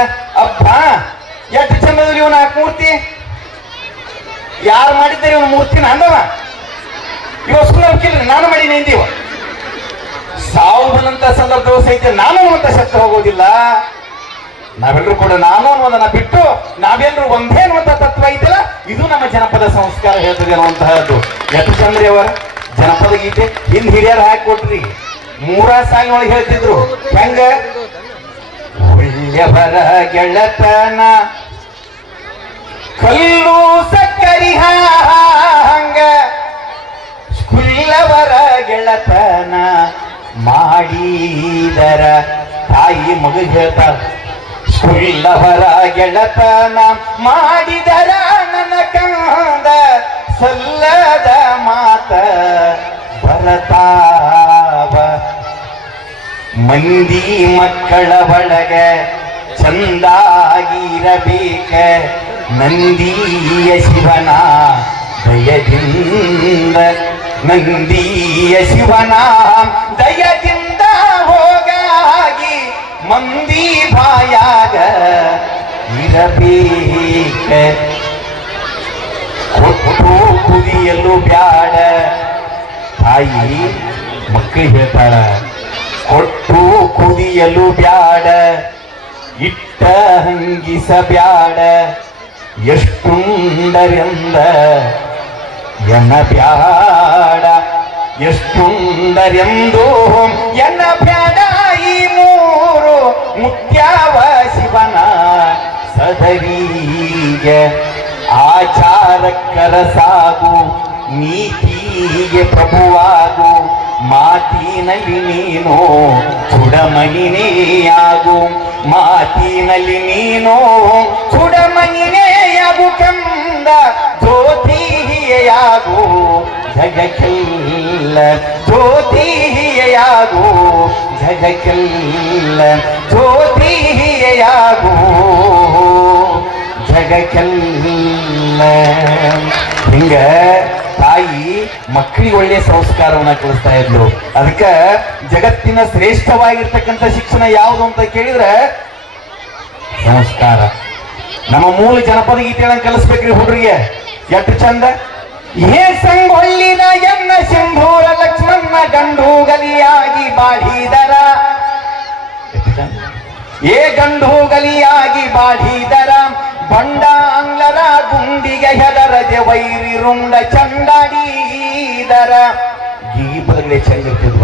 ಅಬ್ಬ ಎಷ್ಟು ಚಂದದ್ರಿ ಇವನ 4 ಮೂರ್ತಿ. ಯಾರು ಮಾಡಿದ್ದಾರೆ ಇವನ ಮೂರ್ತಿನ ಅಂದವ. ಇವ ಸುಮ್ಮನೆ ನಾನು ಮಾಡೀನಿ ಅಂದೀವ. ಸಾವು ಬಂದಂತ ಸಂದರ್ಭ ಸಹಿತ ನಾನು ಅಂತ ಶಬ್ದ ಹೋಗೋದಿಲ್ಲ. ನಾವೆಲ್ಲರೂ ಕೂಡ ನಾನು ಅನ್ನೋದನ್ನ ಬಿಟ್ಟು ನಾವೆಲ್ಲರೂ ಒಂದೇ ಅನ್ನುವಂತ ತತ್ವ ಐತಿಲ್ಲ, ಇದು ನಮ್ಮ ಜನಪದ ಸಂಸ್ಕಾರ ಹೇಳ್ತದೆ ಅನ್ನುವಂತಹದ್ದು. ಎಷ್ಟು ಚಂದ್ರಿ ಅವರ ಜನಪದ ಗೀತೆ ಹಿಂದ್ ಹಿರಿಯರು ಹಾಕಿ ಕೊಟ್ರಿ. 3 ಸಾಲಿನೊಳಗೆ ಹೇಳ್ತಿದ್ರು ಹೆಂಗ? ಒಳ್ಳೆಯವರ ಗೆಳತನ ಕಲ್ಲು ಸಕ್ಕರಿ ಹಂಗ, ಕುಲ್ಲವರ ಗೆಳತನ ಮಾಡಿದರ ತಾಯಿ ಮಗ ಹೇಳ್ತಾರ. ಕುಲ್ಲವರ ಗೆಳತನ ಮಾಡಿದರ ನನ್ನ ಕಂದ ಸಲ್ಲದ ಮಾತ ಬರತಾವ. ಮಂದಿ ಮಕ್ಕಳ ಒಳಗೆ ಚಂದಾಗಿರಬೇಕ ನಂದಿಯ ಶಿವನ ದಯದಿಂದ. ನಂದಿಯ ಶಿವನ ದಯದಿಂದ ಹೋಗಾಗಿ ಮಂದಿ ಬಾಯಾಗ ಇರಬೇಕ. ಕೊಟ್ಟು ಕುದಿಯಲು ಬ್ಯಾಡ, ತಾಯಿ ಮಕ್ಕಳು ಹೇಳ್ತಾಳ. ಕೊಟ್ಟು ಕುದಿಯಲು ಬ್ಯಾಡ, ಇಟ್ಟ ಹಂಗಿಸ ಬ್ಯಾಡ, ಎಷ್ಟುಂಡರೆಂದ ಎನ್ನ ಬ್ಯಾಡ, ಎಷ್ಟುಂಡರೆಂದು ಎನ್ನ ಬ್ಯಾಡ. ಈ 3 ಮುತ್ಯಾವ ಶಿವನ ಸದರಿಗೆ. ಆಚಾರಕ್ಕರ ಸಾಗು, ನೀತಿಗೆ ಪ್ರಭುವಾಗು, ಮಾತಿನಲ್ಲಿ ನೀನು ಚುಡಮಣಿನೇಯಾಗು. ಮಾತಿನಲ್ಲಿ ನೀನು ಸುಡಮನಿನೆಯಾಗು ಕಂದ ಜ್ಯೋತಿಯಾಗು ಜಗಕ್ಕೆಲ್ಲ ಜ್ಯೋತಿಯಾಗು ಜಗಕ್ಕೆಲ್ಲ ಜ್ಯೋತಿಯಾಗು ಜಗಕ್ಕೆಲ್ಲ. ಹಿಂಗ ತಾಯಿ ಮಕ್ಕಳಿಗೆ ಒಳ್ಳೆಯ ಸಂಸ್ಕಾರವನ್ನ ಕಲಿಸ್ತಾ ಇದ್ಲು. ಅದಕ್ಕ ಜಗತ್ತಿನ ಶ್ರೇಷ್ಠವಾಗಿರ್ತಕ್ಕಂಥ ಶಿಕ್ಷಣ ಯಾವುದು ಅಂತ ಕೇಳಿದ್ರೆ ಸಂಸ್ಕಾರ. ನಮ್ಮ ಮೂಲ ಜನಪದ ಗೀತೆಗಳನ್ನ ಕಲಿಸ್ಬೇಕ್ರಿ ಹುಡುಗರಿಗೆ. ಎಷ್ಟು ಚಂದ. ಏ ಸಂಗೊಳ್ಳಿನ ಎನ್ನ ಸಿಂಧೂರ ಲಕ್ಷ್ಮಣ ಗಂಡು ಗಲಿಯಾಗಿ ಬಾಡಿದರ, ಏ ಗಂಡು ಗಲಿಯಾಗಿ ಬಾಡಿದರ ಬಂಡ ಅಂಗ್ಲರ ಗುಂಡಿಗೆ ಹೆದರದೆ ವೈರಿ ರುಂಡ ಚಂಡಾಡಿದರ. ಈ ಪದಗಳೇ ಚೆಂದಿರ್ತಿದ್ವ,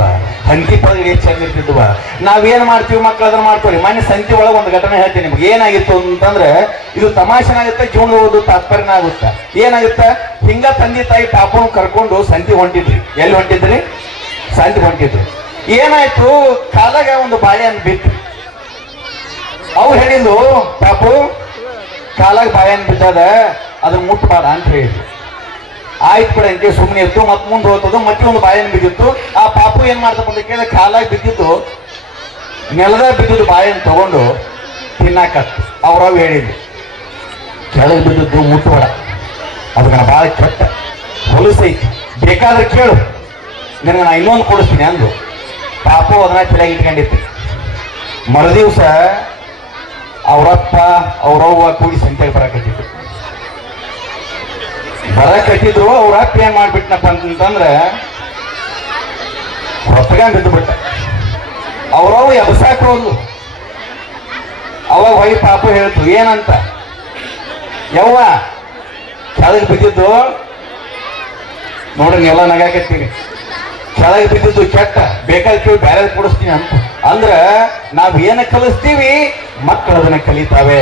ಹಂತಿ ಪದಗಳೇ ಚೆಂದಿರ್ತಿದ್ವ. ನಾವೇನ್ ಮಾಡ್ತೀವಿ ಮಕ್ಕಳು ಅದನ್ನ ಮಾಡ್ತೀವಿ. ಮೊನ್ನೆ ಸಂತಿ ಒಳಗೆ ಒಂದು ಘಟನೆ ಹೇಳ್ತೀನಿ ನಿಮ್ಗೆ. ಏನಾಗಿತ್ತು ಅಂತಂದ್ರೆ ಇದು ತಮಾಷೆನಾಗುತ್ತೆ, ಜೀವನದ ತಾತ್ಪರ್ಯನ ಆಗುತ್ತೆ. ಏನಾಗುತ್ತೆ, ಹಿಂಗ ತಂದೆ ತಾಯಿ ಪಾಪನ ಕರ್ಕೊಂಡು ಸಂತಿ ಹೊಂಟಿದ್ರಿ. ಎಲ್ಲಿ ಹೊಂಟಿದ್ರಿ? ಸಂತಿ ಹೊಂಟಿದ್ರಿ. ಏನಾಯ್ತು, ಕಾಲಾಗ ಒಂದು ಬಾಳೆಹಣ್ಣು ಬಿತ್ತು. ಅವ್ರು ಹೇಳಿದ್ದು, ಪಾಪು ಕಾಲಾಗ ಬಾಳೆಹಣ್ಣು ಬಿದ್ದದ, ಅದನ್ನ ಮುಟ್ಟಬಾರ ಅಂತ ಹೇಳಿದ್ರು. ಆಯ್ತು ಕೂಡ ಇಂಕೆ ಸುಮ್ಮನೆ ಇತ್ತು. ಮತ್ತೆ ಮುಂದೆ ಹೋಗ್ತದ್ದು, ಮತ್ತೆ ಒಂದು ಬಾಳೆಹಣ್ಣು ಬಿದ್ದಿತ್ತು. ಆ ಪಾಪು ಏನ್ ಮಾಡ್ತಪ್ಪ ಅಂತ ಕೇಳಿದ್ರೆ, ಕಾಲಾಗ ಬಿದ್ದಿದ್ದು ನೆಲದಾಗ ಬಿದ್ದಿದ್ದು ಬಾಳೆಹಣ್ಣು ತಗೊಂಡು ತಿನ್ನಾಕತ್ತು. ಅವ್ರವ್ ಹೇಳಿದ್ರು, ಕೆಳಗೆ ಬಿದ್ದದ್ದು ಮುಟ್ಟಬೇಡ, ಅದಕ್ಕೆ ನಾ ಭಾಳ ಕೆಟ್ಟ ಹೊಲಸೈತಿ, ಬೇಕಾದ್ರೆ ಕೇಳು, ನಿನಗೆ ನಾ ಇನ್ನೊಂದು ಕೊಡಿಸ್ತೀನಿ ಅಂದು. ಪಾಪು ಅದನ್ನ ತಲೆಗೆ ಇಟ್ಕೊಂಡಿತ್ತು. ಮರುದಿವ್ಸ ಅವರಪ್ಪ ಅವ್ರವ್ವ ಕೂಡಿ ಸಂತೆಗೆ ಬರಕತ್ತಿದ್ರು. ಅವ್ರಪ್ಪ ಏನ್ ಮಾಡ್ಬಿಟ್ನಪ್ಪ ಅಂತಂದ್ರೆ ಹೊತ್ತಗ ಬಿದ್ದು ಬಿಟ್ಟ. ಅವ್ರವ್ವ ಎಬ್ಸಾಕ ಹೋದ್ಲು. ಅವಾಗ ಹೊಯ್ ಪಾಪು ಹೇಳ್ತು, ಏನಂತ? ಯವ್ವ ಕೆಳಗೆ ಬಿದ್ದಿದ್ದು ನೋಡ್ರಿ, ಎಲ್ಲ ನಗಾಕತ್ತೀನಿ, ಕೆಳಗೆ ಬಿದ್ದಿದ್ದು ಕೆಟ್ಟ, ಬೇಕಾದ ಕೇಳಿ ಬೇರೆ ಕೊಡಿಸ್ತೀನಿ ಅಂತ. ಅಂದ್ರ ನಾವ್ ಏನ ಕಲಿಸ್ತೀವಿ ಮಕ್ಕಳು ಅದನ್ನ ಕಲಿತಾವೆ.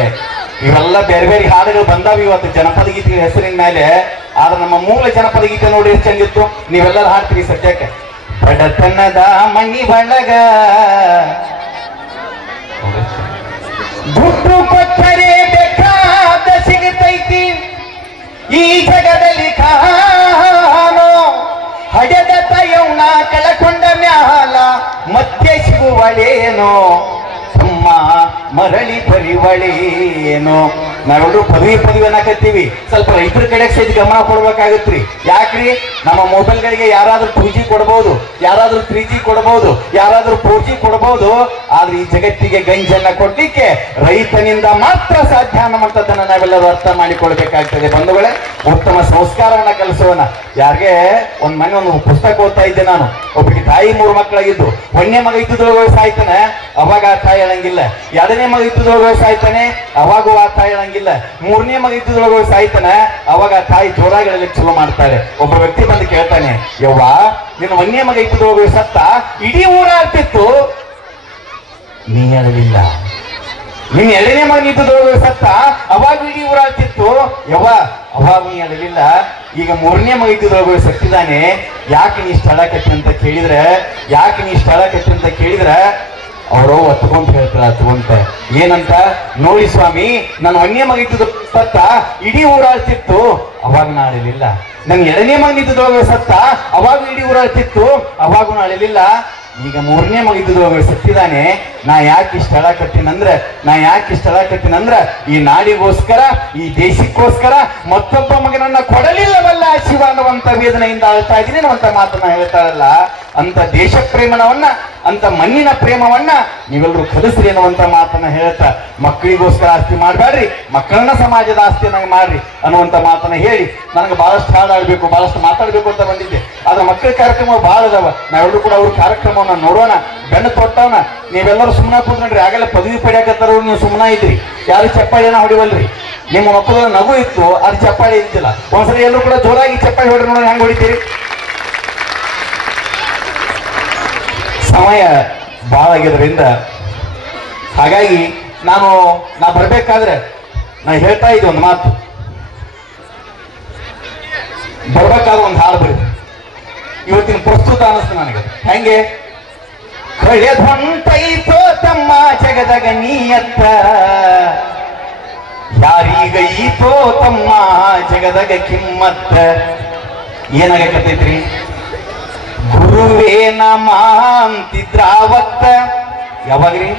ಇವೆಲ್ಲ ಬೇರೆ ಬೇರೆ ಹಾಡುಗಳು ಬಂದಾವ ಇವತ್ತು ಜನಪದ ಗೀತೆಗಳ ಹೆಸರಿನ ಮೇಲೆ. ಆದ್ರೆ ನಮ್ಮ ಮೂಲ ಜನಪದ ಗೀತೆ ನೋಡಿ ಎಷ್ಟು ಚಂದಿತ್ತು. ನೀವೆಲ್ಲರೂ ಹಾಡ್ತೀರಿ ಸದ್ಯಕ್ಕೆ. ಬಡತನದ ಮನಿ ಬಳಗ ದುಡ್ಡು ಕೊಟ್ಟರೆ ಬೇಕಾದ ಸಿಗುತ್ತೈತಿ ಈ ಜಗದಲ್ಲಿ ಕಾಣೋ, ಹಡೆದ ತಯೌನ ಕಳಕೊಂಡ ಮ್ಯಾಲ ಮತ್ತೆ ಸಿಗುವಳೇನೋ, ಅಮ್ಮ ಮರಳಿ ಬರಿವಳೇನೋ. ನಾವೆಲ್ಲರೂ ಪದವಿ ಅನ್ನಕತ್ತೀವಿ. ಸ್ವಲ್ಪ ರೈತರ ಕಡೆ ಸಹಿತ ಗಮನ ಕೊಡ್ಬೇಕಾಗತ್ರಿ. ಯಾಕ್ರಿ, ನಮ್ಮ ಮೊಬೈಲ್ಗಳಿಗೆ ಯಾರಾದ್ರೂ 2G ಕೊಡ್ಬೋದು, ಯಾರಾದ್ರೂ 3G ಕೊಡ್ಬೋದು, ಯಾರಾದ್ರೂ 4G ಕೊಡ್ಬೋದು. ಆದ್ರೆ ಈ ಜಗತ್ತಿಗೆ ಗಂಜನ್ನ ಕೊಡ್ಲಿಕ್ಕೆ ರೈತನಿಂದ ಮಾತ್ರ ಸಾಧ್ಯ ಅನ್ನುವಂಥದ್ದನ್ನ ನಾವೆಲ್ಲರೂ ಅರ್ಥ ಮಾಡಿಕೊಳ್ಬೇಕಾಗ್ತದೆ. ಬಂಧುಗಳೇ, ಉತ್ತಮ ಸಂಸ್ಕಾರವನ್ನ ಕಲಿಸೋಣ. ಯಾರಿಗೆ ಒಂದ್ ಮನೆ ಒಂದು ಪುಸ್ತಕ ಓದ್ತಾ ಇದ್ದೆ ನಾನು. ಒಬ್ಬರಿಗೆ ತಾಯಿ 3 ಮಕ್ಕಳಾಗಿದ್ದು. 1ನೇ ಮಗ ಇದ್ದದೊಳಗೆ ಸಾಯ್ತಾನೆ, ಅವಾಗ ಆ ತಾಯಿ ಹೇಳಂಗಿಲ್ಲ. 2ನೇ ಮಗ ಇದ್ದದೊಳಗೆ ಸಾಯ್ತಾನೆ, ಅವಾಗೂ ಆ ತಾಯಿ ಹೇಳಂಗಿಲ್ಲ. 3ನೇ ಮಗ ಇದ್ದದೊಳಗೆ ಸಾಯ್ತಾನೆ, ಅವಾಗ ಆ ತಾಯಿ ಜೋರಾಗಿ ಚಲೋ ಮಾಡ್ತಾರೆ. ಒಬ್ಬ ವ್ಯಕ್ತಿ ಬಂದು ಕೇಳ್ತಾನೆ, ಯವ್ವ ನಿನ್ನ 1ನೇ ಮಗ ಇದ್ದದೊಳಗೆ ಸತ್ತ, ಇಡೀ ಊರಾಗ್ತಿತ್ತು, ನೀ ಹೇಳಲಿಲ್ಲ. ನೀನ್ 2ನೇ ಮಗ ಇದ್ದದೊಳಗೆ ಸತ್ತ, ಅವಾಗ ಇಡೀ ಊರಾಗ್ತಿತ್ತು, ಯವ್ವ ಅವಾಗ ನೀ ಹೇಳಲಿಲ್ಲ. ಈಗ 3ನೇ ಮಗ ಇದ್ದದೊಳಗೆ ಸತ್ತಿದ್ದಾನೆ, ಯಾಕೆ ನೀ ಸ್ಥಳಕತ್ತಿ ಅಂತ ಕೇಳಿದ್ರೆ ಅವರು ಹತ್ಕೊಂತ ಹೇಳ್ತಾರ. ಹತ್ಕೊಂತ ಏನಂತ? ನೋಡಿ ಸ್ವಾಮಿ, ನನ್ನ 1ನೇ ಮಗ ಇದ್ದದ ಸತ್ತ, ಇಡೀ ಊರಾಳ್ತಿತ್ತು, ಅವಾಗ ನಾಳಿಲಿಲ್ಲ. ನನ್ 2ನೇ ಮಗ ಇದ್ದದೊಳಗೆ ಸತ್ತ, ಅವಾಗ ಇಡೀ ಊರಾಳ್ತಿತ್ತು, ಅವಾಗೂ ನಾಳಿಲಿಲ್ಲ. ಈಗ 3ನೇ ಮಗ ಇದ್ದದೊಳಗೆ ಸತ್ತಿದ್ದಾನೆ. ನಾ ಯಾಕೆ ಇಷ್ಟ ಹೇಳಕತ್ತೀನಂದ್ರ ಈ ನಾಡಿಗೋಸ್ಕರ, ಈ ದೇಶಕ್ಕೋಸ್ಕರ ಮತ್ತೊಬ್ಬ ಮಗನನ್ನ ಕೊಡಲಿಲ್ಲವಲ್ಲ ಶಿವ ಅನ್ನುವಂತ ವೇದನೆಯಿಂದ ಆಳ್ತಾ ಇದ್ದೀನಿ ಅನ್ನುವಂತ ಮಾತನ್ನ ಹೇಳ್ತಾರಲ್ಲ. ಅಂತ ದೇಶ ಪ್ರೇಮನವನ್ನ, ಅಂತ ಮಣ್ಣಿನ ಪ್ರೇಮವನ್ನ ನೀವೆಲ್ಲರೂ ಕಲಿಸ್ರಿ ಅನ್ನುವಂತ ಮಾತನ್ನ ಹೇಳ್ತಾ, ಮಕ್ಕಳಿಗೋಸ್ಕರ ಆಸ್ತಿ ಮಾಡಬೇಡ್ರಿ, ಮಕ್ಕಳನ್ನ ಸಮಾಜದ ಆಸ್ತಿಯನ್ನಾಗಿ ಮಾಡ್ರಿ ಅನ್ನುವಂತ ಮಾತನ್ನ ಹೇಳಿ, ನನಗೆ ಬಹಳಷ್ಟು ಹಾಡಾಡ್ಬೇಕು, ಬಹಳಷ್ಟು ಮಾತಾಡ್ಬೇಕು ಅಂತ ಬಂದಿದ್ದೆ. ಆದ್ರೆ ಮಕ್ಕಳ ಕಾರ್ಯಕ್ರಮ ಬಹಳ ಅದಾವ. ನಾವೆಲ್ಲರೂ ಕೂಡ ಅವ್ರ ಕಾರ್ಯಕ್ರಮವನ್ನ ನೋಡೋಣ, ಬೆನ್ನು ತೊಟ್ಟವನ. ನೀವೆಲ್ಲರೂ ಸುಮ್ಮನೆ ಕೂತ್ಕೊಂಡ್ರಿ, ಆಗಲ್ಲ ಪದವಿ ಪಡೆಯಕತ್ತಾರ, ನೀವು ಸುಮ್ಮನೆ ಇದ್ರಿ, ಯಾರು ಚಪ್ಪಾಳಿನ ಹೊಡಿವಲ್ರಿ. ನಿಮ್ಮ ಮಕ್ಕಳ ನಗು ಇತ್ತು, ಅದು ಚಪ್ಪಾಳಿ ಇದ್ದಿಲ್ಲ. ಒಂದ್ಸರಿ ಎಲ್ಲರೂ ಕೂಡ ಜೋರಾಗಿ ಚಪ್ಪಾಳಿ ಹೊಡ್ರಿ, ನೋಡಿ ಹೆಂಗ್ ಹೊಡಿತೀರಿ. ಸಮಯ ಬಹಳ ಆಗಿದ್ರಿಂದ ಹಾಗಾಗಿ ನಾ ಬರ್ಬೇಕಾದ್ರೆ ನಾ ಹೇಳ್ತಾ ಇದ್ದೆ ಒಂದು ಮಾತು. ಬರ್ಬೇಕಾದ್ರೆ ಒಂದು ಹಾಡು ಬರೀ ಇವತ್ತಿನ ಪ್ರಸ್ತುತ ಅನಿಸ್ತು ನನಗೆ. ಹೆಂಗೆ? ಕಳೆದೊಂಟೈತೋ ತಮ್ಮ ಜಗದಗ ನೀಯತ್ತ ಯಾರಿಗೈತೋ ತಮ್ಮ ಜಗದಗ ಕಿಮ್ಮತ್ತ. ಏನಾಗಕತ್ತೈತ್ರಿ? ಗುರುವೇ ನಮ ಅಂತಿದ್ರಾವತ್ತ. ಯಾವಾಗ್ರಿ?